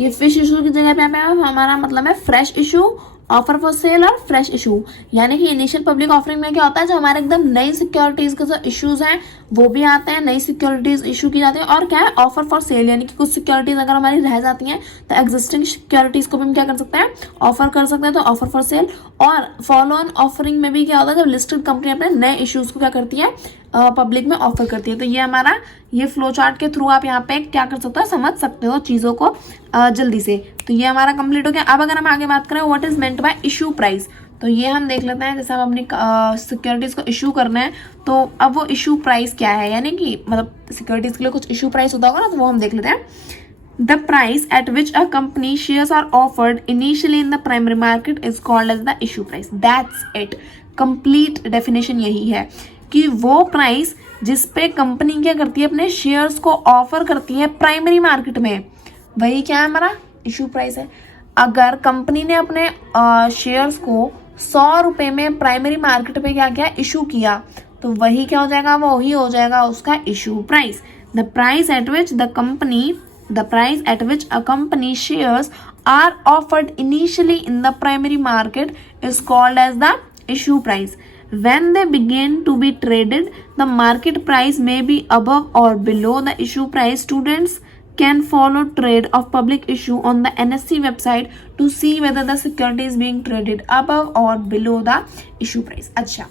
ये फिश इशू की जगह पे हमारा मतलब है fresh issue, offer for cell और फ्रेश इशू। यानी कि इनिशियल पब्लिक ऑफरिंग में क्या होता है, जो हमारे एकदम नई सिक्योरिटीज के जो इश्यूज हैं वो भी आते हैं, नई सिक्योरिटीज इशू की जाती है। और क्या है, ऑफर फॉर सेल, यानी कि कुछ सिक्योरिटीज अगर हमारी रह जाती हैं तो एग्जिस्टिंग सिक्योरिटीज को भी हम क्या कर सकते हैं, ऑफर कर सकते हैं, तो ऑफर फॉर सेल। और फॉलो ऑन ऑफरिंग में भी क्या होता है, जब लिस्टेड कंपनी अपने नए इश्यूज को क्या करती है, पब्लिक में ऑफर करती है। तो ये हमारा ये फ्लो चार्ट के थ्रू आप यहाँ पे क्या कर सकते हो, समझ सकते हो चीज़ों को जल्दी से। तो ये हमारा कंप्लीट हो गया। अब अगर हम आगे बात करें what is meant bye issue price, तो ये हम देख लेते हैं। जैसे हम अपनी सिक्योरिटीज को इशू करना है, तो अब वो इशू प्राइस क्या है, यानी कि मतलब सिक्योरिटीज के लिए कुछ इशू प्राइस होता होगा ना, तो वो हम देख लेते हैं। The price at which a company shares are offered initially in the primary market is called as the issue price. That's it. Complete definition यही है कि वो प्राइस जिस पे कंपनी क्या करती है, अपने शेयर्स को ऑफर करती है प्राइमरी मार्केट में, वही क्या है, हमारा इशू प्राइस है। अगर कंपनी ने अपने शेयर्स को 100 रुपए में प्राइमरी मार्केट पे क्या किया, इशू किया, तो वही क्या हो जाएगा, वो ही हो जाएगा उसका issue price. The price at which a company shares are offered initially in the primary market is called as the issue price. When they begin to be traded, the market price may be above or below the issue price. Students can follow trade of public issue on the NSE website to see whether the security is being traded above or below the issue price. अच्छा,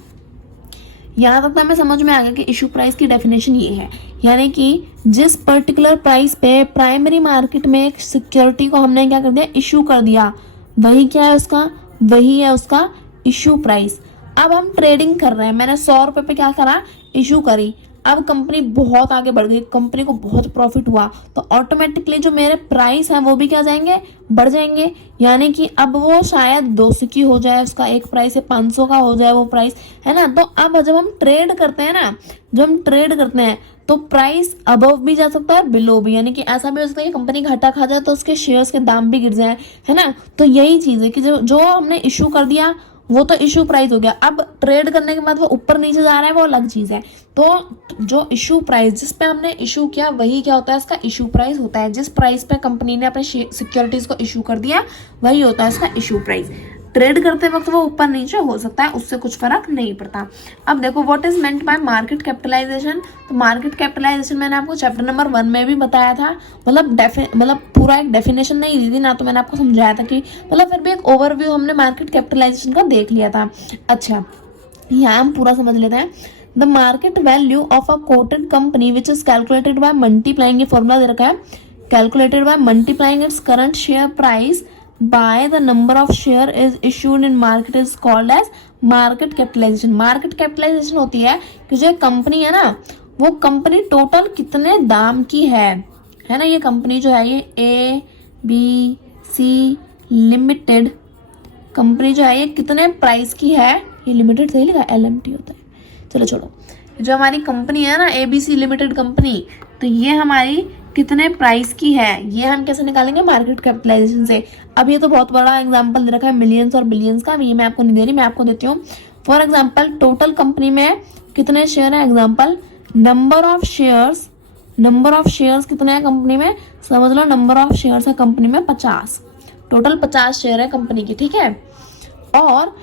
यहाँ तक तो हमें समझ में आ गया कि इशू प्राइस की डेफिनेशन ये है, यानी कि जिस पर्टिकुलर प्राइस पे प्राइमरी मार्केट में एक सिक्योरिटी को हमने क्या कर दिया, इशू कर दिया, वही क्या है उसका, वही है उसका इशू प्राइस। अब हम ट्रेडिंग कर रहे हैं, मैंने 100 रुपये पे क्या करा, इशू करी। अब कंपनी बहुत आगे बढ़ गई, कंपनी को बहुत प्रॉफिट हुआ, तो ऑटोमेटिकली जो मेरे प्राइस हैं वो भी क्या जाएंगे, बढ़ जाएंगे। यानी कि अब वो शायद 200 की हो जाए, उसका एक प्राइस है 500 का हो जाए वो प्राइस, है ना। तो अब जब हम ट्रेड करते हैं ना, जब हम ट्रेड करते हैं तो प्राइस अबव भी जा सकता है, बिलो भी, यानी कि ऐसा भी हो सकता है कि कंपनी घाटा खा जाए तो उसके शेयर्स के दाम भी गिर जाए, है ना। तो यही चीज है कि जो हमने इशू कर दिया वो तो इशू प्राइस हो गया। अब ट्रेड करने के बाद वो ऊपर नीचे जा रहा है, वो अलग चीज है। तो जो इशू प्राइस जिस पे हमने इशू किया वही क्या होता है, इसका इशू प्राइस होता है। जिस प्राइस पे कंपनी ने अपने सिक्योरिटीज को इशू कर दिया वही होता है इसका इशू प्राइस। ट्रेड करते वक्त वो ऊपर नीचे हो सकता है, उससे कुछ फर्क नहीं पड़ता। अब देखो what is meant by market capitalisation. तो मार्केट कैपिटलाइजेशन मैंने आपको चैप्टर नंबर 1 में भी बताया था, मतलब पूरा एक डेफिनेशन नहीं दी थी ना, तो मैंने आपको समझाया था कि मतलब फिर भी एक ओवरव्यू हमने मार्केट कैपिटलाइजेशन का देख लिया था। अच्छा, यहाँ हम पूरा समझ लेते हैं। The market value of a coated company which is calculated by multiplying, ये फॉर्मूला दे रखा है, calculated by multiplying its current share price by the number of share is issued in market is called as market capitalization. Market capitalization होती है कि जो कंपनी है ना, वो कंपनी टोटल कितने दाम की है ना। ये कंपनी जो है, ये ABC लिमिटेड कंपनी जो है, ये कितने प्राइस की है, ये लिमिटेड सही लिखा, LMT होता है, चलो छोड़ो। जो हमारी कंपनी है ना, ABC लिमिटेड कंपनी, तो ये हमारी कितने प्राइस की है, ये हम कैसे निकालेंगे, मार्केट कैपिटलाइजेशन से। अब ये तो बहुत बड़ा एग्जांपल दे रखा है मिलियंस और बिलियंस का, ये मैं आपको नहीं दे रही, मैं आपको देती हूँ। फॉर एग्जांपल टोटल कंपनी में कितने शेयर है, एग्जांपल नंबर ऑफ शेयर्स कितने हैं कंपनी में, समझ लो नंबर ऑफ शेयर्स है कंपनी में 50, टोटल 50 शेयर है कंपनी की, ठीक है। और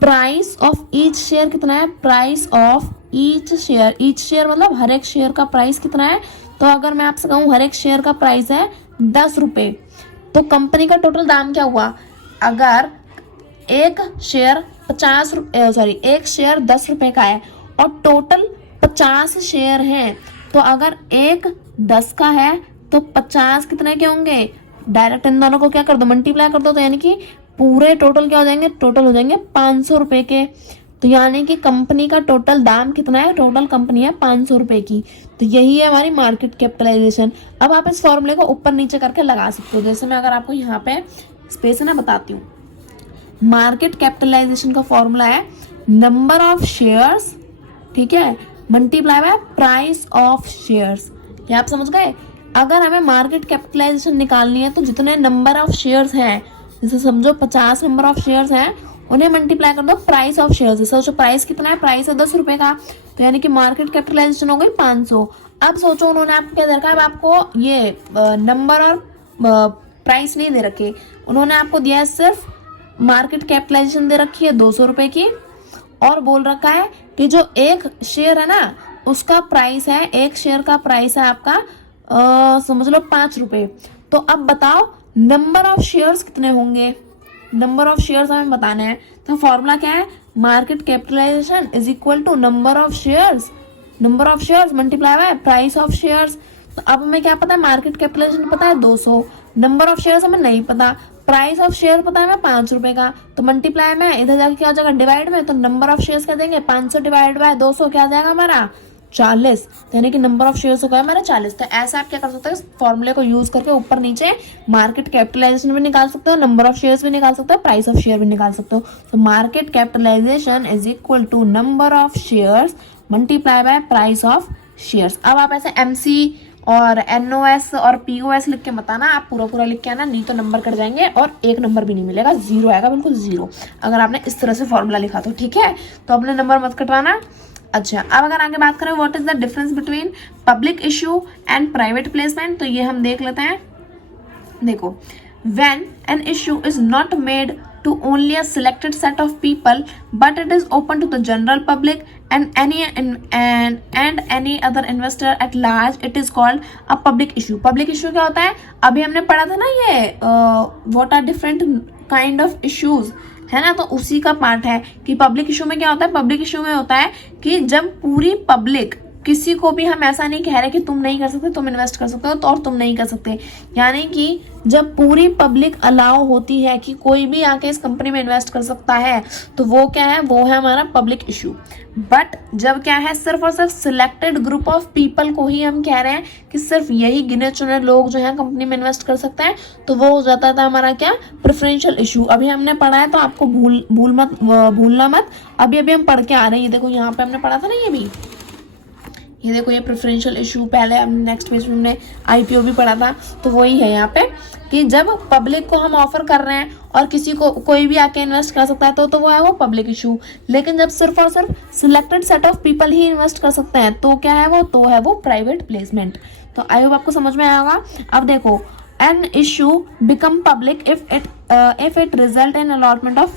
प्राइस ऑफ ईच शेयर कितना है, प्राइस ऑफ ईच शेयर मतलब हर एक शेयर का प्राइस कितना है। तो अगर मैं आपसे कहूँ हर एक शेयर का प्राइस है 10 रुपए, तो कंपनी का टोटल दाम क्या हुआ, अगर एक शेयर 10 रुपए का है और टोटल 50 शेयर हैं, तो अगर एक 10 का है तो 50 कितने के होंगे, डायरेक्ट इन दोनों को क्या कर दो, मल्टीप्लाई कर दो, तो यानी कि पूरे टोटल क्या हो जाएंगे, टोटल हो जाएंगे 500 रुपए के। तो यानी कि कंपनी का टोटल दाम कितना है, टोटल कंपनी है 500 रुपए की। तो यही है हमारी मार्केट कैपिटलाइजेशन। अब आप इस फॉर्मूले को ऊपर नीचे करके लगा सकते हो। जैसे मैं अगर आपको यहाँ पे स्पेस है ना बताती हूँ, मार्केट कैपिटलाइजेशन का फॉर्मूला है नंबर ऑफ शेयर्स, ठीक है, multiply by price of shares. ये आप समझ गए। अगर हमें मार्केट कैपिटलाइजेशन निकालनी है तो जितने नंबर ऑफ शेयर्स हैं जैसे समझो 50 नंबर ऑफ शेयर्स हैं, उन्हें मल्टीप्लाई कर दो प्राइस ऑफ शेयर्स से। सोचो प्राइस कितना है, प्राइस है 10 रुपए का, तो यानी कि मार्केट कैपिटलाइजेशन हो गई 500। अब सोचो उन्होंने आपको क्या दे रखा है, अब आपको ये नंबर और प्राइस नहीं दे रखे, उन्होंने आपको दिया है सिर्फ मार्केट कैपिटलाइजेशन दे रखी है 200 रुपए की, और बोल रखा है कि जो एक शेयर है ना उसका प्राइस है, एक शेयर का प्राइस है आपका समझ लो 5 रुपए। तो अब बताओ नंबर ऑफ शेयर्स कितने होंगे, नंबर ऑफ शेयर्स हमें बताने हैं। तो फॉर्मूला क्या है, market capitalisation is equal to number of shares, number of shares multiply by price of shares. तो अब हमें क्या पता है, मार्केट कैपिटलाइजेशन पता है 200, नंबर ऑफ शेयर्स हमें नहीं पता, प्राइस ऑफ शेयर पता है हमें 5 रुपए का, तो मल्टीप्लाई में इधर जाके क्या हो जाएगा डिवाइड में, तो नंबर ऑफ शेयर्स क्या देंगे 500 डिवाइड बाय 200 क्या आ जाएगा हमारा 40, यानी कि नंबर ऑफ शेयर्स हो गया हमारा 40। तो ऐसा आप क्या कर सकते हो, फॉर्मूले को यूज करके ऊपर नीचे मार्केट कैपिटलाइजेशन भी निकाल सकते हो, नंबर ऑफ शेयर्स भी निकाल सकते हो, प्राइस ऑफ शेयर भी निकाल सकते हो। तो market capitalisation is equal to number of shares multiply by price of shares. अब आप ऐसे MC और NOS और POS लिख के बताना, आप पूरा पूरा लिख के आना, नहीं तो नंबर कट जाएंगे और एक नंबर भी नहीं मिलेगा, जीरो आएगा, बिल्कुल जीरो, अगर आपने इस तरह से फॉर्मूला लिखा तो। ठीक है, तो अपने नंबर मत कटवाना। अच्छा, अब अगर आगे बात करें what is the difference between public issue and private placement, तो ये हम देख लेते हैं। देखो, when an issue is not made to only a selected set of people but it is open to the general public and any other investor at large, it is called a public issue। public issue क्या होता है, अभी हमने पढ़ा था ना ये what are different kind of issues, है ना, तो उसी का पार्ट है कि पब्लिक इशू में क्या होता है। पब्लिक इशू में होता है कि जब पूरी पब्लिक, किसी को भी हम ऐसा नहीं कह रहे कि तुम नहीं कर सकते, तुम इन्वेस्ट कर सकते हो तो और तुम नहीं कर सकते, यानी कि जब पूरी पब्लिक अलाउ होती है कि कोई भी आके इस कंपनी में इन्वेस्ट कर सकता है, तो वो क्या है, वो है हमारा पब्लिक इशू। बट जब क्या है, सिर्फ और सिर्फ सिलेक्टेड ग्रुप ऑफ पीपल को ही हम कह रहे हैं कि सिर्फ यही गिने चुने लोग जो है कंपनी में इन्वेस्ट कर सकते हैं, तो वो हो जाता था हमारा क्या, प्रेफरेंशियल इशू। अभी हमने पढ़ा है तो आपको भूलना मत, अभी हम पढ़ के आ रहे हैं। ये देखो यहाँ पे हमने पढ़ा था ना, ये देखो ये प्रेफरेंशियल इशू, पहले हमने नेक्स्ट पेज में हमने IPO भी पढ़ा था, तो वही है यहाँ पे कि जब पब्लिक को हम ऑफर कर रहे हैं और किसी को कोई भी आके इन्वेस्ट कर सकता है तो वो है वो पब्लिक इशू। लेकिन जब सिर्फ और सिर्फ selected set of people he invest कर सकते हैं तो क्या है वो, तो है वो प्राइवेट प्लेसमेंट। तो आई होप आपको समझ में आया होगा। अब देखो, an issue become public if it result in allotment of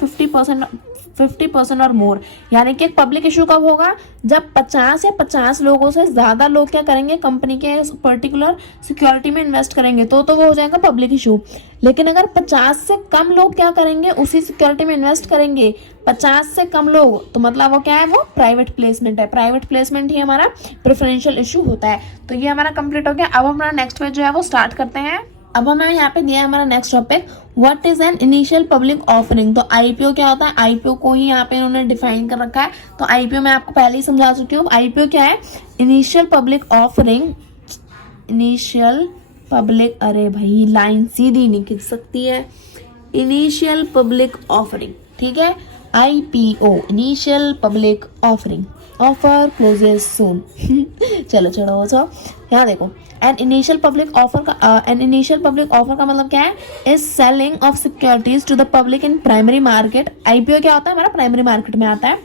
50% और मोर, यानी कि एक पब्लिक इशू कब होगा, जब 50 या 50 लोगों से ज्यादा लोग क्या करेंगे, कंपनी के पर्टिकुलर सिक्योरिटी में इन्वेस्ट करेंगे, तो वो हो जाएगा पब्लिक इशू। लेकिन अगर 50 से कम लोग क्या करेंगे, उसी सिक्योरिटी में इन्वेस्ट करेंगे, 50 से कम लोग, तो मतलब वो क्या है, वो प्राइवेट प्लेसमेंट है। प्राइवेट प्लेसमेंट ही हमारा प्रेफरेंशियल इशू होता है। तो ये हमारा कंप्लीट हो गया। अब हमारा नेक्स्ट पेज जो है वो स्टार्ट करते हैं। अब हमें यहाँ पे दिया है हमारा next topic, what is an initial public offering. तो IPO क्या होता है, IPO को ही यहाँ पे इन्होंने डिफाइन कर रखा है। तो IPO मैं आपको पहले ही समझा चुकी हूँ। IPO क्या है, initial public offering, initial public, अरे भाई लाइन सीधी नहीं खिंच सकती है, इनिशियल पब्लिक ऑफरिंग, ठीक है, IPO, initial public offering, offer closes soon. चलो छोड़ो छोड़ो, यहाँ देखो, एन इनिशियल पब्लिक ऑफर का मतलब क्या है, is selling of securities to the public in primary market. IPO क्या होता है, हमारा प्राइमरी मार्केट में आता है।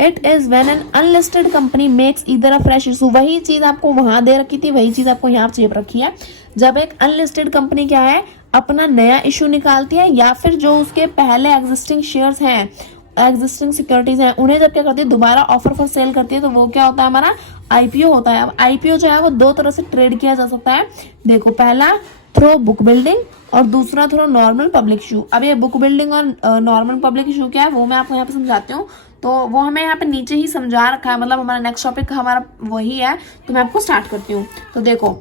It is when an unlisted company makes either a fresh issue, वही चीज आपको वहां दे रखी थी, वही चीज आपको यहाँ चेप रखी है। जब एक अनलिस्टेड कंपनी क्या है, अपना नया इशू निकालती है, या फिर जो उसके पहले एग्जिस्टिंग शेयर्स हैं, एग्जिस्टिंग सिक्योरिटीज हैं, उन्हें जब क्या करती है, दोबारा ऑफर फॉर सेल करती है, तो वो क्या होता है, हमारा IPO होता है। अब IPO जो है वो दो तरह से ट्रेड किया जा सकता है। देखो, पहला थ्रू बुक बिल्डिंग और दूसरा थ्रू नॉर्मल पब्लिक इशू। अब ये बुक बिल्डिंग और नॉर्मल पब्लिक इशू क्या है वो मैं आपको यहाँ पे समझाती हूँ। तो वो हमें यहाँ पे नीचे ही समझा रखा है, मतलब हमारा नेक्स्ट टॉपिक हमारा वही है। तो मैं आपको स्टार्ट करती हूँ। तो देखो,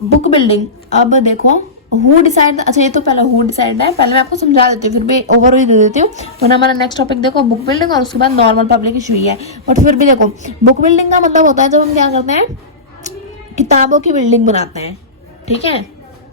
बुक बिल्डिंग, अब देखो हु डिसाइड, अच्छा ये तो पहले हु डिसाइड है, पहले मैं आपको समझा देती हूँ, फिर भी ओवरव्यू दे देती हूँ। वरना हमारा नेक्स्ट टॉपिक देखो बुक बिल्डिंग और उसके बाद नॉर्मल पब्लिक इशू ही है। बट फिर भी देखो, बुक बिल्डिंग का मतलब होता है जब हम क्या करते हैं, किताबों की बिल्डिंग बनाते हैं, ठीक है,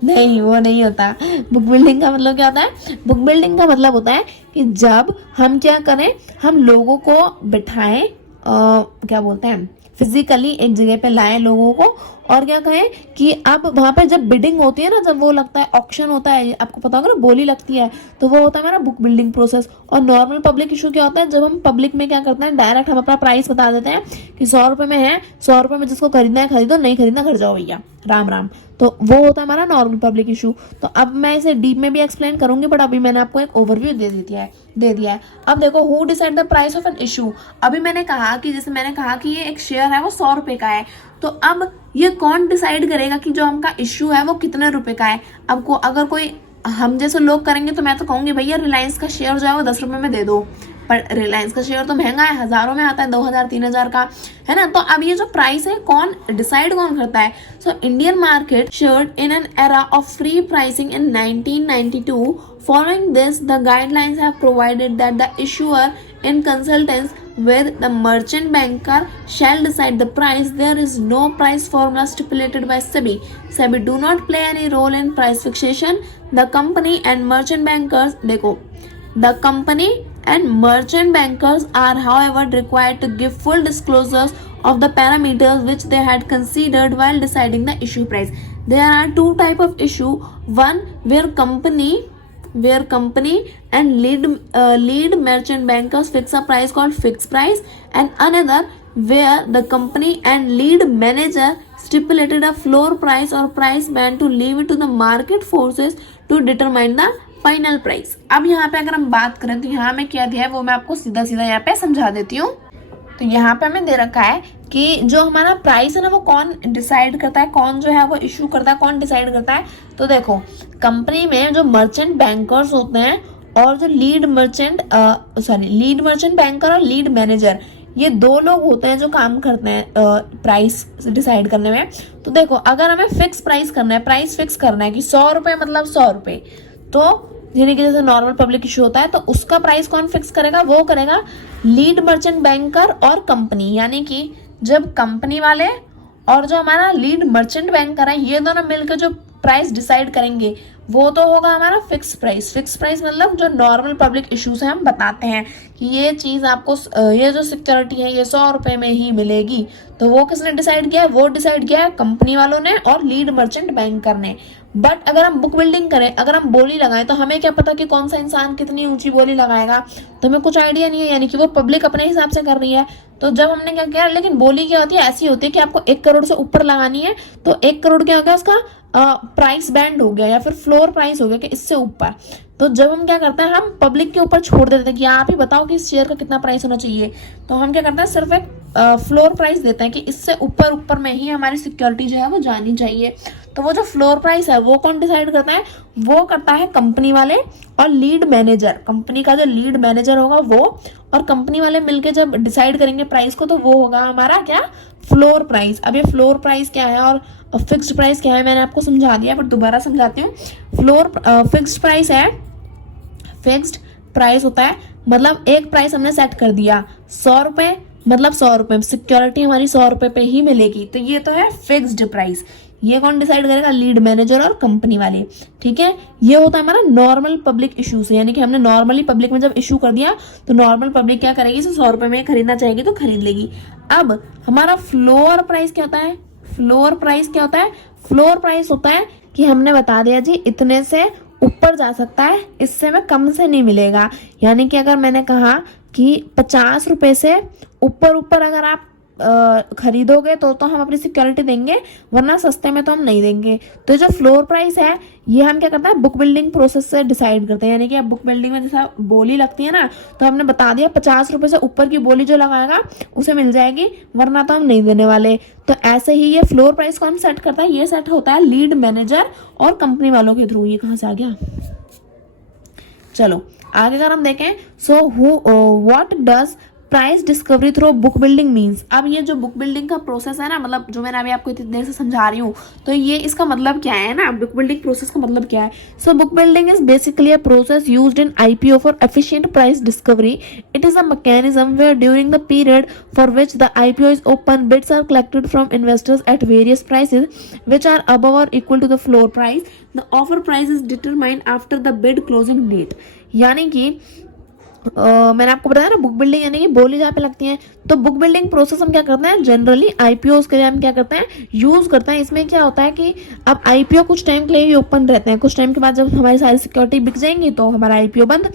नहीं वो नहीं होता। बुक बिल्डिंग का मतलब क्या होता है, बुक बिल्डिंग का मतलब होता है कि जब हम क्या करें, हम लोगों को बिठाएं, क्या बोलते हैं, फिजिकली एक जगह पे लाएं लोगों को, और क्या कहें कि अब वहां पे जब बिडिंग होती है ना, जब वो लगता है ऑक्शन होता है, आपको पता होगा ना बोली लगती है, तो वो होता है हमारा बुक बिल्डिंग प्रोसेस। और नॉर्मल पब्लिक इशू क्या होता है, जब हम पब्लिक में क्या करते हैं, डायरेक्ट हम अपना प्राइस बता देते हैं कि 100 रुपए में है, 100 रुपए में जिसको खरीदना है खरीदो, नहीं खरीदना घर जाओ भैया, राम राम। तो वो होता है हमारा नॉर्मल पब्लिक इशू। तो अब मैं इसे डीप में भी एक्सप्लेन करूंगी, बट अभी मैंने आपको एक ओवरव्यू दे दिया है। अब देखो, who decide the price of an issue. अभी मैंने कहा कि जैसे मैंने कहा कि ये एक शेयर है वो 100 रुपए का है, तो अब ये कौन डिसाइड करेगा कि जो हमका इशू है वो कितने रुपए का है। अब को अगर कोई हम जैसे लोग करेंगे तो मैं तो कहूंगी भैया रिलायंस का शेयर जो है वो 10 रुपए में दे दो, पर रिलायंस का शेयर तो महंगा है, हजारों में आता है, 2000 3000 का, है ना। तो अब ये जो प्राइस है कौन डिसाइड कौन करता है। So Indian market shared in an era of free pricing in 1992. Following this, the guidelines have provided that the issuer in consultance with the merchant banker shall decide the price. There is no price formula stipulated by SEBI. SEBI do not play any role in price fixation. The company and merchant bankers, देखो, the company and merchant bankers are however required to give full disclosures of the parameters which they had considered while deciding the issue price. There are two types of issue. One where company and lead merchant bankers fix a price called fixed price, and another where the company and lead manager stipulated a floor price or price band to leave it to the market forces to determine the final price. अब यहाँ पे अगर हम बात करें तो यहाँ में क्या दिया है वो मैं आपको सीधा सीधा यहाँ पे समझा देती हूँ। तो यहाँ पे हमें दे रखा है कि जो हमारा प्राइस है ना वो कौन डिसाइड करता है, कौन जो है वो इशू करता है, कौन डिसाइड करता है। तो देखो, कंपनी में जो मर्चेंट बैंकर्स होते हैं और जो लीड मर्चेंट बैंकर और लीड मैनेजर, ये दो लोग होते हैं जो काम करते हैं प्राइस डिसाइड करने में। तो देखो, अगर हमें फिक्स प्राइस करना है, प्राइस फिक्स करना है कि 100 रुपए मतलब 100 रुपए, तो यानी कि जैसे नॉर्मल पब्लिक इशू होता है, तो उसका प्राइस कौन फिक्स करेगा, वो करेगा लीड मर्चेंट बैंकर और कंपनी। यानी कि जब कंपनी वाले और जो हमारा लीड मर्चेंट बैंकर है, ये दोनों मिलकर जो प्राइस डिसाइड करेंगे वो तो होगा हमारा फिक्स प्राइस। फिक्स प्राइस मतलब जो नॉर्मल पब्लिक इशू से हम बताते हैं कि ये चीज आपको, ये जो सिक्योरिटी है ये 100 रुपए में ही मिलेगी। तो वो किसने डिसाइड किया, वो डिसाइड किया कंपनी वालों ने और लीड मर्चेंट बैंकर ने। बट अगर हम बुक बिल्डिंग करें, अगर हम बोली लगाएं, तो हमें क्या पता कि कौन सा इंसान कितनी ऊंची बोली लगाएगा, तो हमें कुछ आइडिया नहीं है। यानी कि वो पब्लिक अपने हिसाब से कर रही है। तो जब हमने क्या किया, लेकिन बोली क्या होती है, ऐसी होती है कि आपको 1 करोड़ से ऊपर लगानी है, तो 1 करोड़ क्या हो गया उसका प्राइस बैंड हो गया या फिर फ्लोर प्राइस हो गया कि इससे ऊपर। तो जब हम क्या करते हैं, हम पब्लिक के ऊपर छोड़ देते हैं कि आप ही बताओ कि इस शेयर का कितना प्राइस होना चाहिए। तो हम क्या करते हैं, सिर्फ एक फ्लोर प्राइस देते हैं कि इससे ऊपर में ही हमारी सिक्योरिटी जो है वो जानी चाहिए। तो वो जो फ्लोर प्राइस है वो कौन डिसाइड करता है, वो करता है कंपनी वाले और लीड मैनेजर। कंपनी का जो लीड मैनेजर होगा वो और कंपनी वाले मिलके जब डिसाइड करेंगे प्राइस को, तो वो होगा हमारा क्या, फ्लोर प्राइस। अब ये फ्लोर प्राइस क्या है और फिक्स्ड प्राइस क्या है मैंने आपको समझा दिया, बट दोबारा समझाती हूँ। फिक्स्ड प्राइस है, फिक्स्ड प्राइस होता है मतलब एक प्राइस हमने सेट कर दिया, 100 रुपए मतलब 100 रुपए, सिक्योरिटी हमारी 100 रुपए पे ही मिलेगी। तो ये तो है फिक्स्ड प्राइस। ये कौन डिसाइड करेगा, लीड मैनेजर और कंपनी वाले, ठीक है। ये होता है हमारा नॉर्मल पब्लिक इशू से, यानी कि हमने नॉर्मली पब्लिक में जब इशू कर दिया तो नॉर्मल पब्लिक क्या करेगी, 100 रुपए में खरीदना चाहेगी तो खरीद लेगी। अब हमारा फ्लोर प्राइस क्या होता है, फ्लोर प्राइस क्या होता है, फ्लोर प्राइस होता है कि हमने बता दिया जी इतने से ऊपर जा सकता है, इससे में कम से नहीं मिलेगा। यानी कि अगर मैंने कहा कि 50 रुपए से ऊपर अगर आप खरीदोगे तो हम अपनी सिक्योरिटी देंगे, वरना सस्ते में तो हम नहीं देंगे। तो जो फ्लोर प्राइस है ये हम क्या करते हैं, बुक बिल्डिंग प्रोसेस से डिसाइड करते हैं। यानी कि अब बुक बिल्डिंग में जैसा बोली लगती है ना, तो हमने बता दिया 50 रुपए से ऊपर की बोली जो लगाएगा उसे मिल जाएगी, वरना तो हम नहीं देने वाले। तो ऐसे ही ये फ्लोर प्राइस को हम सेट करता है, ये सेट होता है लीड मैनेजर और कंपनी वालों के थ्रू। ये कहाँ से आ गया, चलो आगे अगर हम देखें, so what does price discovery through book building means. अब ये जो बुक बिल्डिंग का प्रोसेस है ना, मतलब जो मैंने अभी आपको इतनी देर से समझा रही हूँ, तो ये इसका मतलब क्या है ना, बुक बिल्डिंग प्रोसेस का मतलब क्या है। So book building is basically a process used in IPO for efficient price discovery. It is a mechanism where during the period for which the IPO is open, bids are collected from investors at various prices which are above or equal to the floor price. The offer price is determined after the bid closing date. यानी कि मैंने आपको बताया ना, बुक बिल्डिंग यानी कि बोली जहाँ पे लगती है, तो बुक बिल्डिंग प्रोसेस हम क्या करते हैं, जनरली आईपीओ के लिए हम क्या करते हैं, यूज करते हैं। इसमें क्या होता है कि अब आईपीओ कुछ टाइम के लिए ही ओपन रहते हैं, कुछ टाइम के बाद जब हमारी सारी सिक्योरिटी बिक जाएंगी तो हमारा आईपीओ बंद।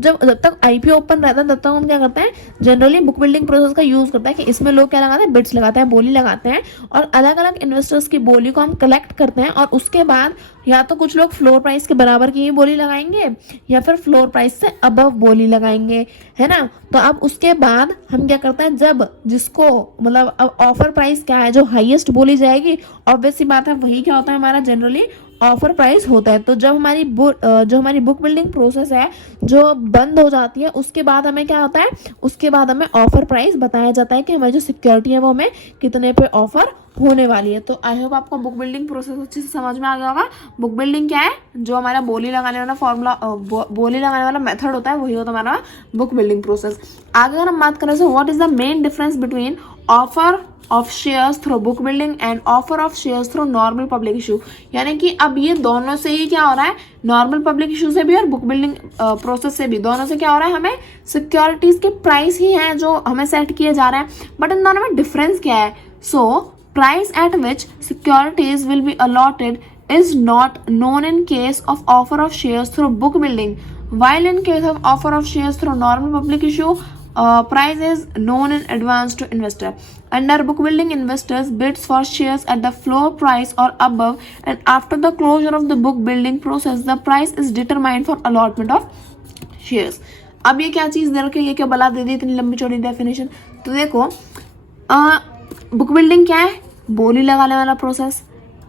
जब तक आईपीओ ओपन रहता है तब तक हम क्या करते हैं, जनरली बुक बिल्डिंग प्रोसेस का यूज करते हैं कि इसमें लोग क्या लगाते हैं, बिड्स लगाते हैं, बोली लगाते हैं, और अलग अलग इन्वेस्टर्स की बोली को हम कलेक्ट करते हैं, और उसके बाद या तो कुछ लोग फ्लोर प्राइस के बराबर की ही बोली लगाएंगे या फिर फ्लोर प्राइस से अबव बोली लगाएंगे, है ना। तो अब उसके बाद हम क्या करते हैं, जब जिसको मतलब अब ऑफर प्राइस क्या है, जो हाईएस्ट बोली जाएगी, ऑब्वियस सी बात है वही क्या होता है हमारा जनरली ऑफर प्राइस होता है। तो जब हमारी बुक बिल्डिंग प्रोसेस है जो बंद हो जाती है, उसके बाद हमें क्या होता है, उसके बाद हमें ऑफर प्राइस बताया जाता है कि हमारी जो सिक्योरिटी है वो हमें कितने पे ऑफर होने वाली है। तो आई होप आपको बुक बिल्डिंग प्रोसेस अच्छे से समझ में आ गया होगा। बुक बिल्डिंग क्या है, जो हमारा बोली लगाने वाला फॉर्मूला, बोली लगाने वाला मेथड होता है, वही होता है हमारा बुक बिल्डिंग प्रोसेस। आगे अगर हम बात करें तो what is the main difference between offer of shares through book building and offer of shares through normal public issue, यानी कि अब ये दोनों से ही क्या हो रहा है, नॉर्मल पब्लिक इशू से भी और बुक बिल्डिंग प्रोसेस से भी, दोनों से क्या हो रहा है, हमें सिक्योरिटीज के प्राइस ही हैं जो हमें सेट किए जा रहे हैं, बट इन दोनों में डिफरेंस क्या है। So price at which securities will be allotted is not known in case of offer of shares through book building, while in case of offer of shares through normal public issue, price is known in advance to investor. Under book building, investors bids for shares at the floor price or above, and after the closure of the book building process, the price is determined for allotment of shares. अब ये क्या चीज दे रखी है, ये क्या बला दे दी इतनी लंबी चौड़ी डेफिनेशन। तो देखो बुक बिल्डिंग क्या है, बोली लगाने वाला प्रोसेस,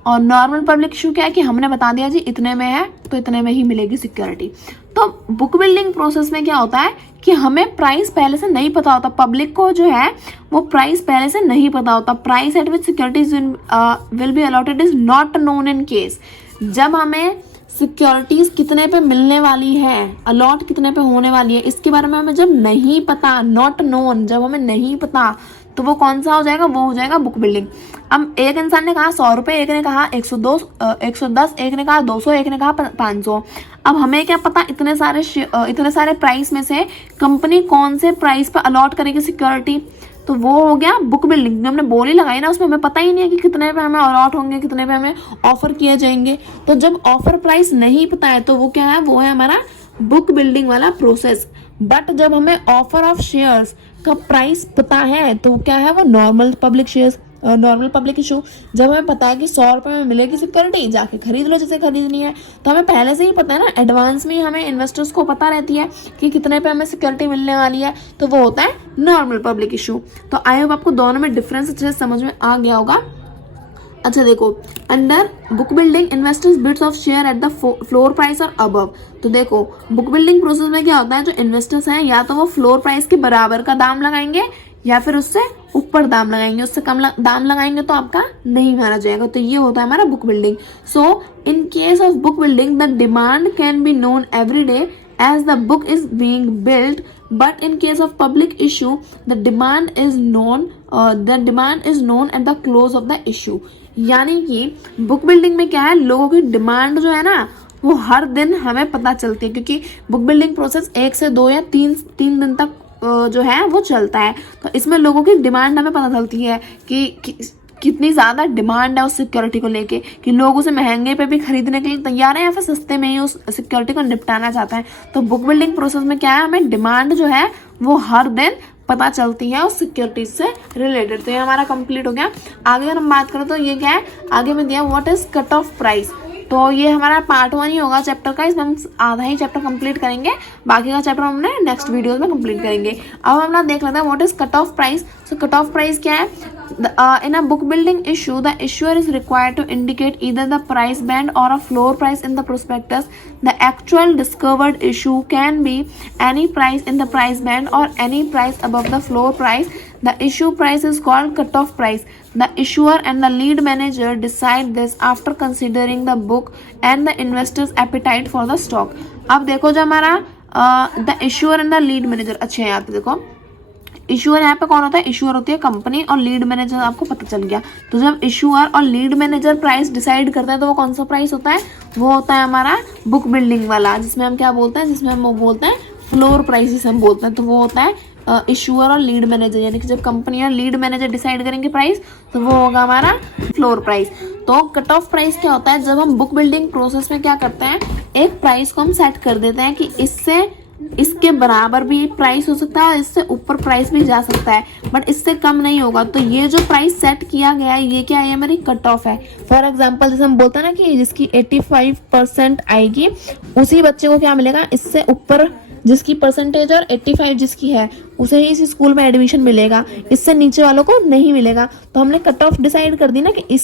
और नॉर्मल पब्लिक इशू क्या है कि हमने बता दिया जी इतने में है तो इतने में ही मिलेगी सिक्योरिटी। तो बुक बिल्डिंग प्रोसेस में क्या होता है कि हमें प्राइस पहले से नहीं पता होता, पब्लिक को जो है वो प्राइस पहले से नहीं पता होता। Price at which securities will be allotted is not known in case, जब हमें सिक्योरिटीज कितने पे मिलने वाली है, अलॉट कितने पे होने वाली है, इसके बारे में हमें जब नहीं पता, नॉट नोन, जब हमें नहीं पता, तो वो कौन सा हो जाएगा, वो हो जाएगा बुक बिल्डिंग। अब एक इंसान ने कहा 100 रुपए, एक ने कहा 110, एक ने कहा 200, एक ने कहा 500। अब हमें क्या पता इतने सारे प्राइस में से कंपनी कौन से प्राइस पे अलॉट करेगी सिक्योरिटी, तो वो हो गया बुक बिल्डिंग। हमने बोली लगाई ना, उसमें हमें पता ही नहीं है कि कितने पे हमें अलॉट होंगे, कितने पे हमें ऑफर किए जाएंगे। तो जब ऑफर प्राइस नहीं पता है तो वो क्या है, वो है हमारा बुक बिल्डिंग वाला प्रोसेस। बट जब हमें ऑफर ऑफ शेयर्स का प्राइस पता है तो क्या है, वो normal public shares, normal public issue. जब हमें पता है कि 100 रुपए में मिलेगी सिक्योरिटी, जाके खरीद लो जैसे खरीदनी है, तो हमें पहले से ही पता है ना, एडवांस में हमें इन्वेस्टर्स को पता रहती है कि कितने पे हमें सिक्योरिटी मिलने वाली है, तो वो होता है नॉर्मल पब्लिक इशू। तो आई होप आपको दोनों में डिफरेंस अच्छे से समझ में आ गया होगा। अच्छा देखो, under book building investors bids of share at the floor price और अबव। तो देखो बुक बिल्डिंग प्रोसेस में क्या होता है, जो इन्वेस्टर्स हैं या तो वो फ्लोर प्राइस के बराबर का दाम लगाएंगे या फिर उससे ऊपर दाम लगाएंगे, उससे कम दाम लगाएंगे तो आपका नहीं माना जाएगा। तो ये होता है हमारा book building. So in case of book building the demand can be known every day as the book is being built, but in case of public issue the demand is known at the close of the issue। यानी कि बुक बिल्डिंग में क्या है, लोगों की डिमांड जो है ना वो हर दिन हमें पता चलती है, क्योंकि बुक बिल्डिंग प्रोसेस 1 से 2 या 3 दिन तक जो है वो चलता है। तो इसमें लोगों की डिमांड हमें पता चलती है कि कितनी ज्यादा डिमांड है उस सिक्योरिटी को लेके, कि लोग उसे महंगे पे भी खरीदने के लिए तैयार है या फिर सस्ते में ही उस सिक्योरिटी को निपटाना चाहते हैं। तो बुक बिल्डिंग प्रोसेस में क्या है, हमें डिमांड जो है वो हर दिन पता चलती है उस सिक्योरिटी से रिलेटेड। तो ये हमारा कंप्लीट हो गया। आगे अगर हम बात करें तो ये क्या है, आगे में दिया what is cut off price. तो ये हमारा पार्ट 1 ही होगा चैप्टर का, इसमें हम आधा ही चैप्टर कंप्लीट करेंगे, बाकी का चैप्टर हमने नेक्स्ट वीडियोस में कंप्लीट करेंगे। अब हम लोग देख लेते हैं what is cut off price. So cut off price क्या है, in a book building issue the issuer is required to indicate either the price band or a floor price in the prospectus. The actual discovered issue can be any price in the price band or any price above the floor price. The issue price is called cutoff price. The issuer and the lead manager decide this after considering the book and the investor's appetite for the stock. अब देखो जो हमारा the issuer and the lead manager, अच्छे हैं यहाँ पे देखो, इशूअर यहाँ पे कौन होता है, इशूअर होती है कंपनी, और लीड मैनेजर आपको पता चल गया। तो जब इशूअर और लीड मैनेजर प्राइस डिसाइड करता है तो वो कौन सा प्राइस होता है, वो होता है हमारा बुक बिल्डिंग वाला, जिसमें हम क्या बोलते हैं, जिसमें हम वो बोलते हैं फ्लोर प्राइस, जिसे हम बोलते हैं। तो वो होता है इशूअर और लीड मैनेजर, यानी कि जब कंपनी और लीड मैनेजर डिसाइड करेंगे प्राइस तो वो होगा हमारा फ्लोर प्राइस। तो कट ऑफ प्राइस क्या होता है, जब हम बुक बिल्डिंग प्रोसेस में क्या करते हैं, एक प्राइस को हम सेट कर देते हैं कि इससे इसके बराबर भी प्राइस हो सकता है और इससे ऊपर प्राइस भी जा सकता है, बट इससे कम नहीं होगा। तो ये जो प्राइस सेट किया गया है ये क्या है, हमारी कट ऑफ है। फॉर एग्जांपल जैसे हम बोलते हैं ना कि जिसकी 85% आएगी उसी बच्चे को क्या मिलेगा, इससे ऊपर जिसकी परसेंटेज और 85 जिसकी है उसे ही इस स्कूल में एडमिशन मिलेगा, इससे नीचे वालों को नहीं मिलेगा। तो हमने कट ऑफ डिसाइड कर दी ना कि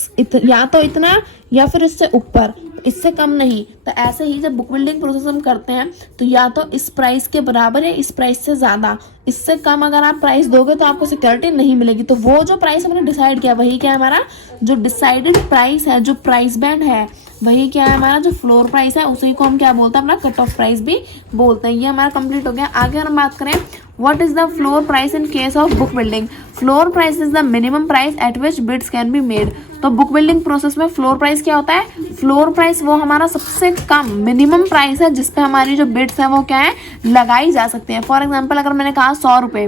या तो इतना या फिर इससे ऊपर, इससे कम नहीं। तो ऐसे ही जब बुक बिल्डिंग प्रोसेस हम करते हैं तो या तो इस प्राइस के बराबर या इस प्राइस से ज्यादा, इससे कम अगर आप प्राइस दोगे तो आपको सिक्योरिटी नहीं मिलेगी। तो वो जो प्राइस हमने डिसाइड किया वही क्या है, हमारा जो डिसाइडेड प्राइस है, जो प्राइस बैंड है वही क्या है, हमारा जो फ्लोर प्राइस है उसी को हम क्या बोलते हैं, अपना कट ऑफ प्राइस भी बोलते हैं। ये हमारा कंप्लीट हो गया। आगे हम बात करें what is the floor price in case of book building. Floor price is the minimum price at which bids can be made. तो बुक बिल्डिंग प्रोसेस में फ्लोर प्राइस क्या होता है, फ्लोर प्राइस वो हमारा सबसे कम मिनिमम प्राइस है जिसपे हमारी जो बिड्स है वो क्या है, लगाई जा सकती है। फॉर एग्जाम्पल अगर मैंने कहा 100 रुपए,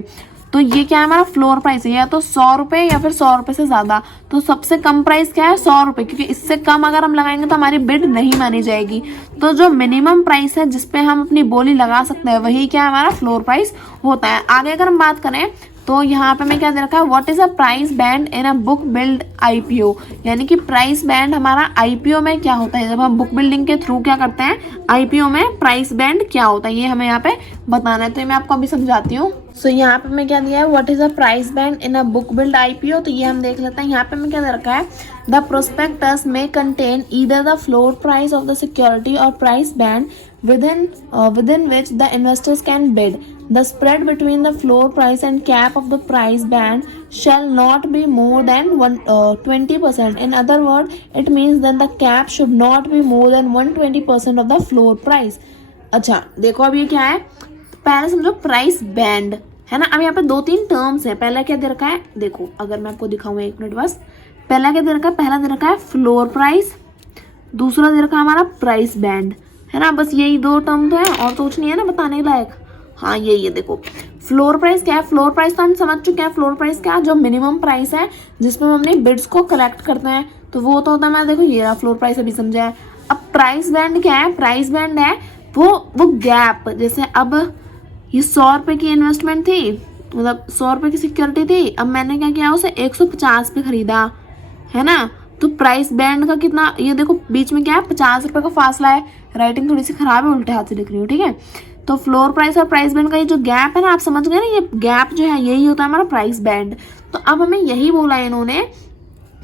तो ये क्या है, हमारा फ्लोर प्राइस है, या तो 100 रुपए या फिर 100 रुपए से ज्यादा। तो सबसे कम प्राइस क्या है, 100 रुपए, क्योंकि इससे कम अगर हम लगाएंगे तो हमारी बिड नहीं मानी जाएगी। तो जो मिनिमम प्राइस है जिसपे हम अपनी बोली लगा सकते हैं वही क्या है, हमारा फ्लोर प्राइस होता है। आगे अगर हम बात करें तो यहाँ पे मैं क्या दे रखा है, what is a price band in a book build IPO. यानी कि प्राइस बैंड हमारा आईपीओ में क्या होता है, जब हम बुक बिल्डिंग के थ्रू क्या करते हैं, आईपीओ में प्राइस बैंड क्या होता है ये हमें यहाँ पे बताना है। तो ये मैं आपको अभी समझाती हूँ। सो यहाँ पे मैं क्या दिया है, what is a price band in a book build IPO. तो ये हम देख लेते हैं। यहाँ पे मैं क्या दे रखा है, the prospectus may contain either the floor price of the security or price band within which the investors can bid. The spread between the floor price and cap of the price band shall not be more than 20%. In other words, it means that the cap should not be more than 120% of the floor price. अच्छा देखो अब ये क्या है, पहले समझो प्राइस बैंड है ना। अब यहाँ पे 2-3 टर्म्स है। पहला क्या दे रखा है, देखो अगर मैं आपको दिखाऊं 1 मिनट बस। पहला क्या दे रखा है, पहला दे रखा है फ्लोर प्राइस, दूसरा दे रखा है हमारा प्राइस बैंड, है ना। बस यही 2 टर्म तो है और तो कुछ नहीं है ना बताने लायक। हाँ यही है। देखो फ्लोर प्राइस क्या है, फ्लोर प्राइस तो हम समझ चुके हैं। फ्लोर प्राइस क्या है, जो मिनिमम प्राइस है जिसमें हम अपने बिड्स को कलेक्ट करते हैं, तो वो तो होता है मैं, देखो ये रहा फ्लोर प्राइस, अभी समझा है। अब प्राइस बैंड क्या है, प्राइस बैंड है वो गैप। जैसे अब ये 100 रुपए की इन्वेस्टमेंट थी, मतलब 100 रुपए की सिक्योरिटी थी, अब मैंने क्या किया, उसे 150 पे खरीदा, है ना। तो प्राइस बैंड का कितना, ये देखो बीच में क्या है, 50 रुपए का फासला है। राइटिंग थोड़ी सी खराब है, उल्टे हाथ से लिख रही हूँ, ठीक है। तो फ्लोर प्राइस और प्राइस बैंड का ये जो गैप है ना, आप समझ गए ना, ये गैप जो है यही होता है हमारा प्राइस बैंड। तो अब हमें यही बोला इन्होंने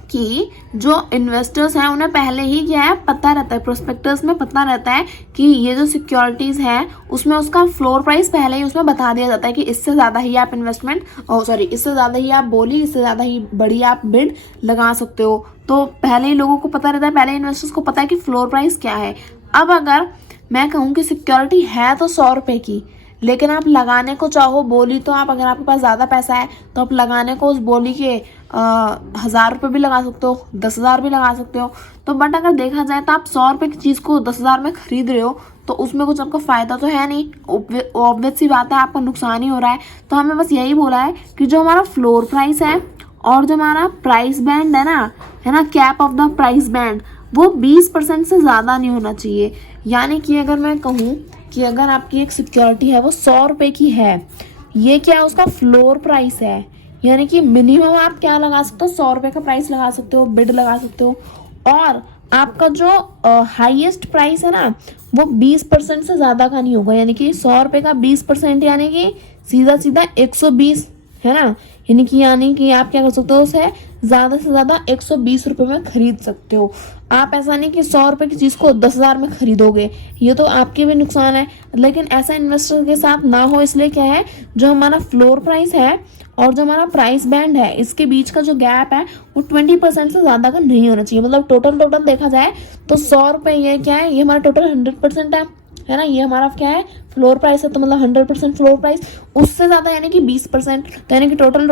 कि जो इन्वेस्टर्स हैं उन्हें पहले ही क्या है, पता रहता है, प्रोस्पेक्टस में पता रहता है कि ये जो सिक्योरिटीज है उसमें उसका फ्लोर प्राइस पहले ही उसमें बता दिया जाता है कि इससे ज्यादा ही आप इन्वेस्टमेंट, इससे ज्यादा ही आप बोली, इससे ज्यादा ही बड़ी आप बिड लगा सकते हो। तो पहले ही लोगों को पता रहता है, पहले इन्वेस्टर्स को पता है कि फ्लोर प्राइस क्या है। अब अगर मैं कहूँ कि सिक्योरिटी है तो 100 रुपए की, लेकिन आप लगाने को चाहो बोली, तो आप अगर आपके पास ज़्यादा पैसा है तो आप लगाने को उस बोली के 1000 रुपये भी लगा सकते हो, 10,000 भी लगा सकते हो। तो बट अगर देखा जाए तो आप 100 रुपये की चीज़ को 10,000 में खरीद रहे हो, तो उसमें कुछ आपका फ़ायदा तो है नहीं, ऑब्वियस सी बात है, आपका नुकसान ही हो रहा है। तो हमें बस यही बोला है कि जो हमारा फ्लोर प्राइस है और जो हमारा प्राइस बैंड है ना, cap of the price band, वो 20% से ज़्यादा नहीं होना चाहिए। यानी कि अगर मैं कहूँ कि अगर आपकी एक सिक्योरिटी है वो 100 रुपये की है, ये क्या है, उसका फ्लोर प्राइस है, यानी कि मिनिमम आप क्या लगा सकते हो, 100 रुपये का प्राइस लगा सकते हो, बिड लगा सकते हो। और आपका जो हाईएस्ट प्राइस है ना, वो 20% से ज़्यादा का नहीं होगा। यानी कि 100 रुपये का 20% यानी कि सीधा 120, है ना। यानी कि आप क्या कर सकते हो, उसे ज़्यादा से ज़्यादा 120 रुपये में खरीद सकते हो। आप ऐसा नहीं कि 100 रुपये की चीज़ को 10,000 में खरीदोगे, ये तो आपके भी नुकसान है। लेकिन ऐसा इन्वेस्टर के साथ ना हो, इसलिए क्या है, जो हमारा फ्लोर प्राइस है और जो हमारा प्राइस बैंड है, इसके बीच का जो गैप है वो 20% से ज़्यादा का नहीं होना चाहिए। मतलब टोटल देखा जाए तो 100 रुपये ये क्या है, ये हमारा टोटल 100% है ना। ये हमारा क्या है, फ्लोर प्राइस है, तो मतलब 100% फ्लोर प्राइस, उससे ज़्यादा यानी कि 20%, तो यानी कि टोटल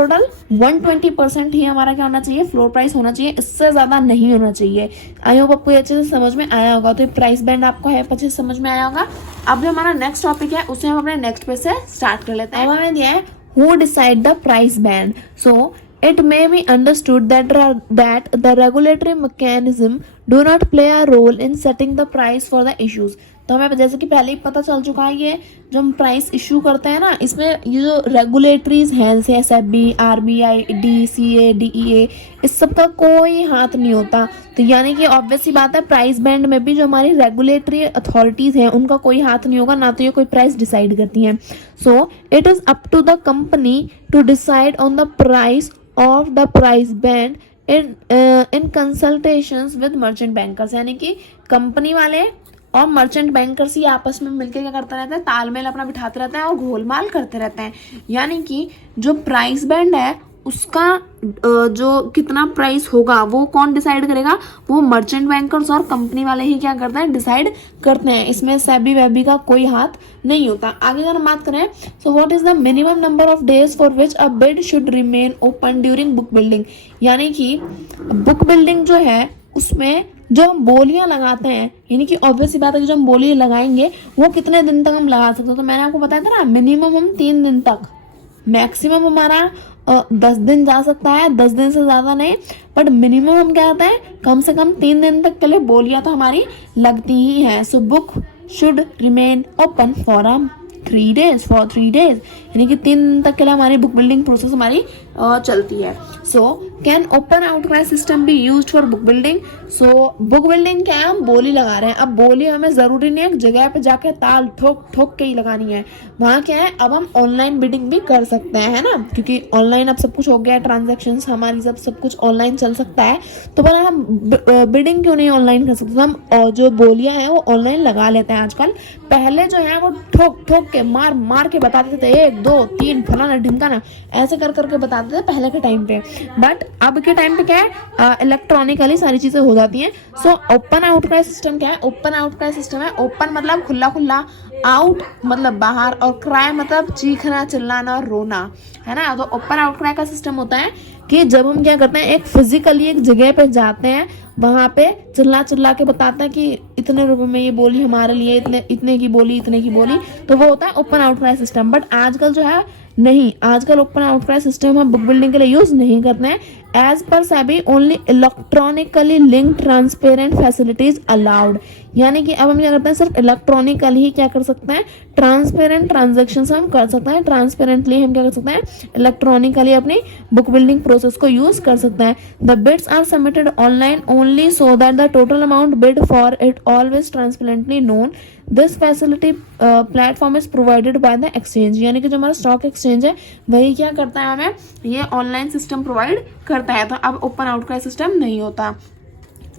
120% ही हमारा क्या होना चाहिए, फ्लोर प्राइस होना चाहिए, इससे ज़्यादा नहीं होना चाहिए। आई होप आपको ये अच्छे से समझ में आया होगा। तो ये प्राइस बैंड आपको है अच्छे से समझ में आया होगा। अब जो हमारा नेक्स्ट टॉपिक है उसे हम अपने नेक्स्ट पेज से स्टार्ट कर लेते हैं। अब हमें दिया है who decide the price band. So it may be understood that the regulatory mechanism do not play a role in setting the price for the issues. तो हमें जैसे कि पहले ही पता चल चुका है, ये जो हम प्राइस इशू करते हैं ना, इसमें ये जो रेगुलेटरीज हैं जैसे SFB, RBI, DCA, DEA, इस सब का कोई हाथ नहीं होता. तो यानी कि ऑब्वियस सी बात है, प्राइस बैंड में भी जो हमारी रेगुलेटरी अथॉरिटीज हैं उनका कोई हाथ नहीं होगा, ना तो ये कोई प्राइस डिसाइड करती हैं. So it is up to the company to decide on the price of the price band in consultations with merchant bankers. यानी कि कंपनी वाले और मर्चेंट बैंकर्स ही आपस में मिलकर क्या करते रहते हैं, तालमेल अपना बिठाते रहते हैं और घोलमाल करते रहते हैं. यानी कि जो प्राइस बैंड है उसका जो कितना प्राइस होगा वो कौन डिसाइड करेगा, वो मर्चेंट बैंकर्स और कंपनी वाले ही क्या करते हैं, डिसाइड करते हैं. इसमें सेबी वेबी का कोई हाथ नहीं होता. आगे अगर हम बात करें, so what is the minimum number of days for which a bid should remain open during book building. यानी कि बुक बिल्डिंग जो है उसमें जो हम बोलियां लगाते हैं, यानी कि ऑब्वियस सी बात है कि जो हम बोली लगाएंगे वो कितने दिन तक हम लगा सकते हैं. तो मैंने आपको बताया था ना, मिनिमम हम 3 दिन तक, मैक्सिमम हमारा 10 दिन जा सकता है, 10 दिन से ज़्यादा नहीं, बट मिनिमम हम क्या कहते हैं, कम से कम 3 दिन तक के लिए बोलियां तो हमारी लगती ही हैं. So book should remain open for 3 days, यानी कि 3 दिन तक के लिए हमारी बुक बिल्डिंग प्रोसेस हमारी चलती है. So can open outcry system be used for book building. So book building क्या है, हम बोली लगा रहे हैं. अब बोली हमें जरूरी नहीं है जगह पे जाके ताल ठोक ठोक के ही लगानी है. वहाँ क्या है, अब हम ऑनलाइन बिडिंग भी कर सकते हैं, है ना, क्योंकि ऑनलाइन अब सब कुछ हो गया है, ट्रांजेक्शन हमारी सब कुछ ऑनलाइन चल सकता है. तो बोला हम बिडिंग क्यों नहीं ऑनलाइन कर सकते. तो हम जो बोलियां हैं वो ऑनलाइन लगा लेते हैं आजकल. पहले जो है वो ठोक ठोक के मार के बता देते थे, 1 2 3 फलाना ढिमकाना, ऐसे कर करके बताते थे पहले के टाइम पे. बट अब के टाइम पे क्या है, इलेक्ट्रॉनिकली सारी चीजें हो जाती हैं. सो ओपन आउटक्राई सिस्टम क्या है, ओपन आउटक्राई सिस्टम है, ओपन मतलब खुला खुला, आउट मतलब बाहर, और क्राई मतलब चीखना चिल्लाना और रोना, है ना. तो ओपन आउटक्राई का सिस्टम होता है कि जब हम क्या करते हैं, एक फिजिकली एक जगह पे जाते हैं, वहां पे चिल्ला के बताते हैं कि इतने रुपए में ये बोली हमारे लिए, इतने की बोली, इतने की बोली. तो वो होता है ओपन आउटक्राई सिस्टम. बट आजकल जो है नहीं, आजकल ओपन आउटक्राई सिस्टम हम बुक बिल्डिंग के लिए यूज नहीं करते हैं. As per SEBI only electronically linked transparent facilities allowed. यानी कि अब हम क्या करते हैं, सिर्फ इलेक्ट्रॉनिकली ही क्या कर सकते हैं, ट्रांसपेरेंट ट्रांजेक्शन हम कर सकते हैं. ट्रांसपेरेंटली हम क्या कर सकते हैं, इलेक्ट्रॉनिकली अपनी बुक बिल्डिंग प्रोसेस को यूज कर सकते हैं. The bids are submitted online only so that the total amount bid for it always transparently known. This facility platform is provided by the exchange. यानी कि जो हमारा स्टॉक एक्सचेंज है वही क्या करता है, हमें ये ऑनलाइन सिस्टम प्रोवाइड करता है. तो अब ओपन आउटक्राई सिस्टम नहीं होता.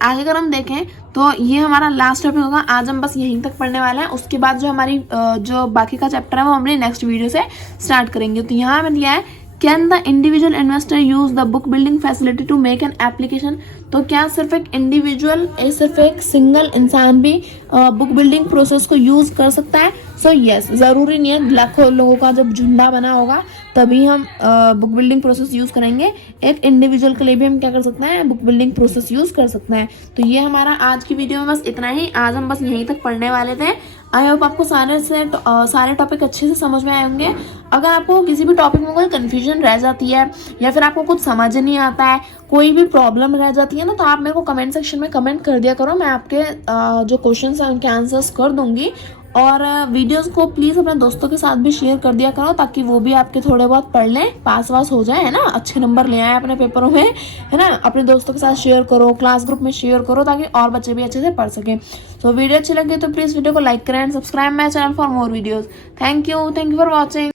आगे अगर हम देखें तो ये हमारा लास्ट टॉपिक होगा. आज हम बस यहीं तक पढ़ने वाले हैं. उसके बाद जो हमारी जो बाकी का चैप्टर है वो हम नेक्स्ट वीडियो से स्टार्ट करेंगे. तो यहाँ हमें दिया है, can the individual investor use the book building facility to make an application. तो क्या सिर्फ एक इंडिविजुअल, सिर्फ एक सिंगल इंसान भी बुक बिल्डिंग प्रोसेस को यूज कर सकता है. सो यस, जरूरी नहीं है, लाखों लोगों का जब झुंडा बना होगा तभी हम बुक बिल्डिंग प्रोसेस यूज करेंगे. एक इंडिविजुअल के लिए भी हम क्या कर सकते हैं, बुक बिल्डिंग प्रोसेस यूज कर सकते हैं. तो ये हमारा आज की वीडियो में बस इतना ही. आज हम बस यहीं तक पढ़ने वाले थे. आई होप आपको सारे टॉपिक अच्छे से समझ में आए होंगे. अगर आपको किसी भी टॉपिक में कोई कंफ्यूजन रह जाती है या फिर आपको कुछ समझ नहीं आता है, कोई भी प्रॉब्लम रह जाती है ना, तो आप मेरे को कमेंट सेक्शन में कमेंट कर दिया करो. मैं आपके जो क्वेश्चंस हैं उनके आंसर्स कर दूंगी. और वीडियोस को प्लीज़ अपने दोस्तों के साथ भी शेयर कर दिया करो, ताकि वो भी आपके थोड़े बहुत पढ़ लें, पास वास हो जाए, है ना, अच्छे नंबर ले आए अपने पेपरों में, है ना. अपने दोस्तों के साथ शेयर करो, क्लास ग्रुप में शेयर करो, ताकि और बच्चे भी अच्छे से पढ़ सकें. तो वीडियो अच्छी लगी तो प्लीज़ वीडियो को लाइक करें and subscribe my channel for more videos. Thank you for watching.